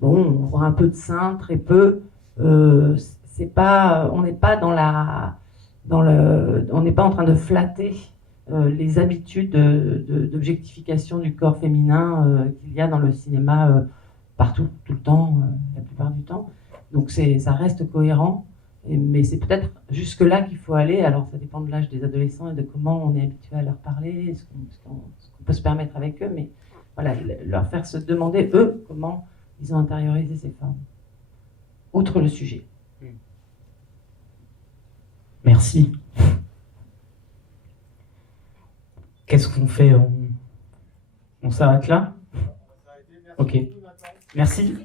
bon, on voit un peu de sein, très peu. On n'est pas en train de flatter les habitudes d'objectification du corps féminin qu'il y a dans le cinéma partout, tout le temps, la plupart du temps. Donc ça reste cohérent, mais c'est peut-être jusque-là qu'il faut aller. Alors ça dépend de l'âge des adolescents et de comment on est habitué à leur parler, ce qu'on peut se permettre avec eux, mais voilà, leur faire se demander, eux, comment ils ont intériorisé ces formes, outre le sujet. Merci. Qu'est-ce qu'on fait? On s'arrête là? Ok. Merci.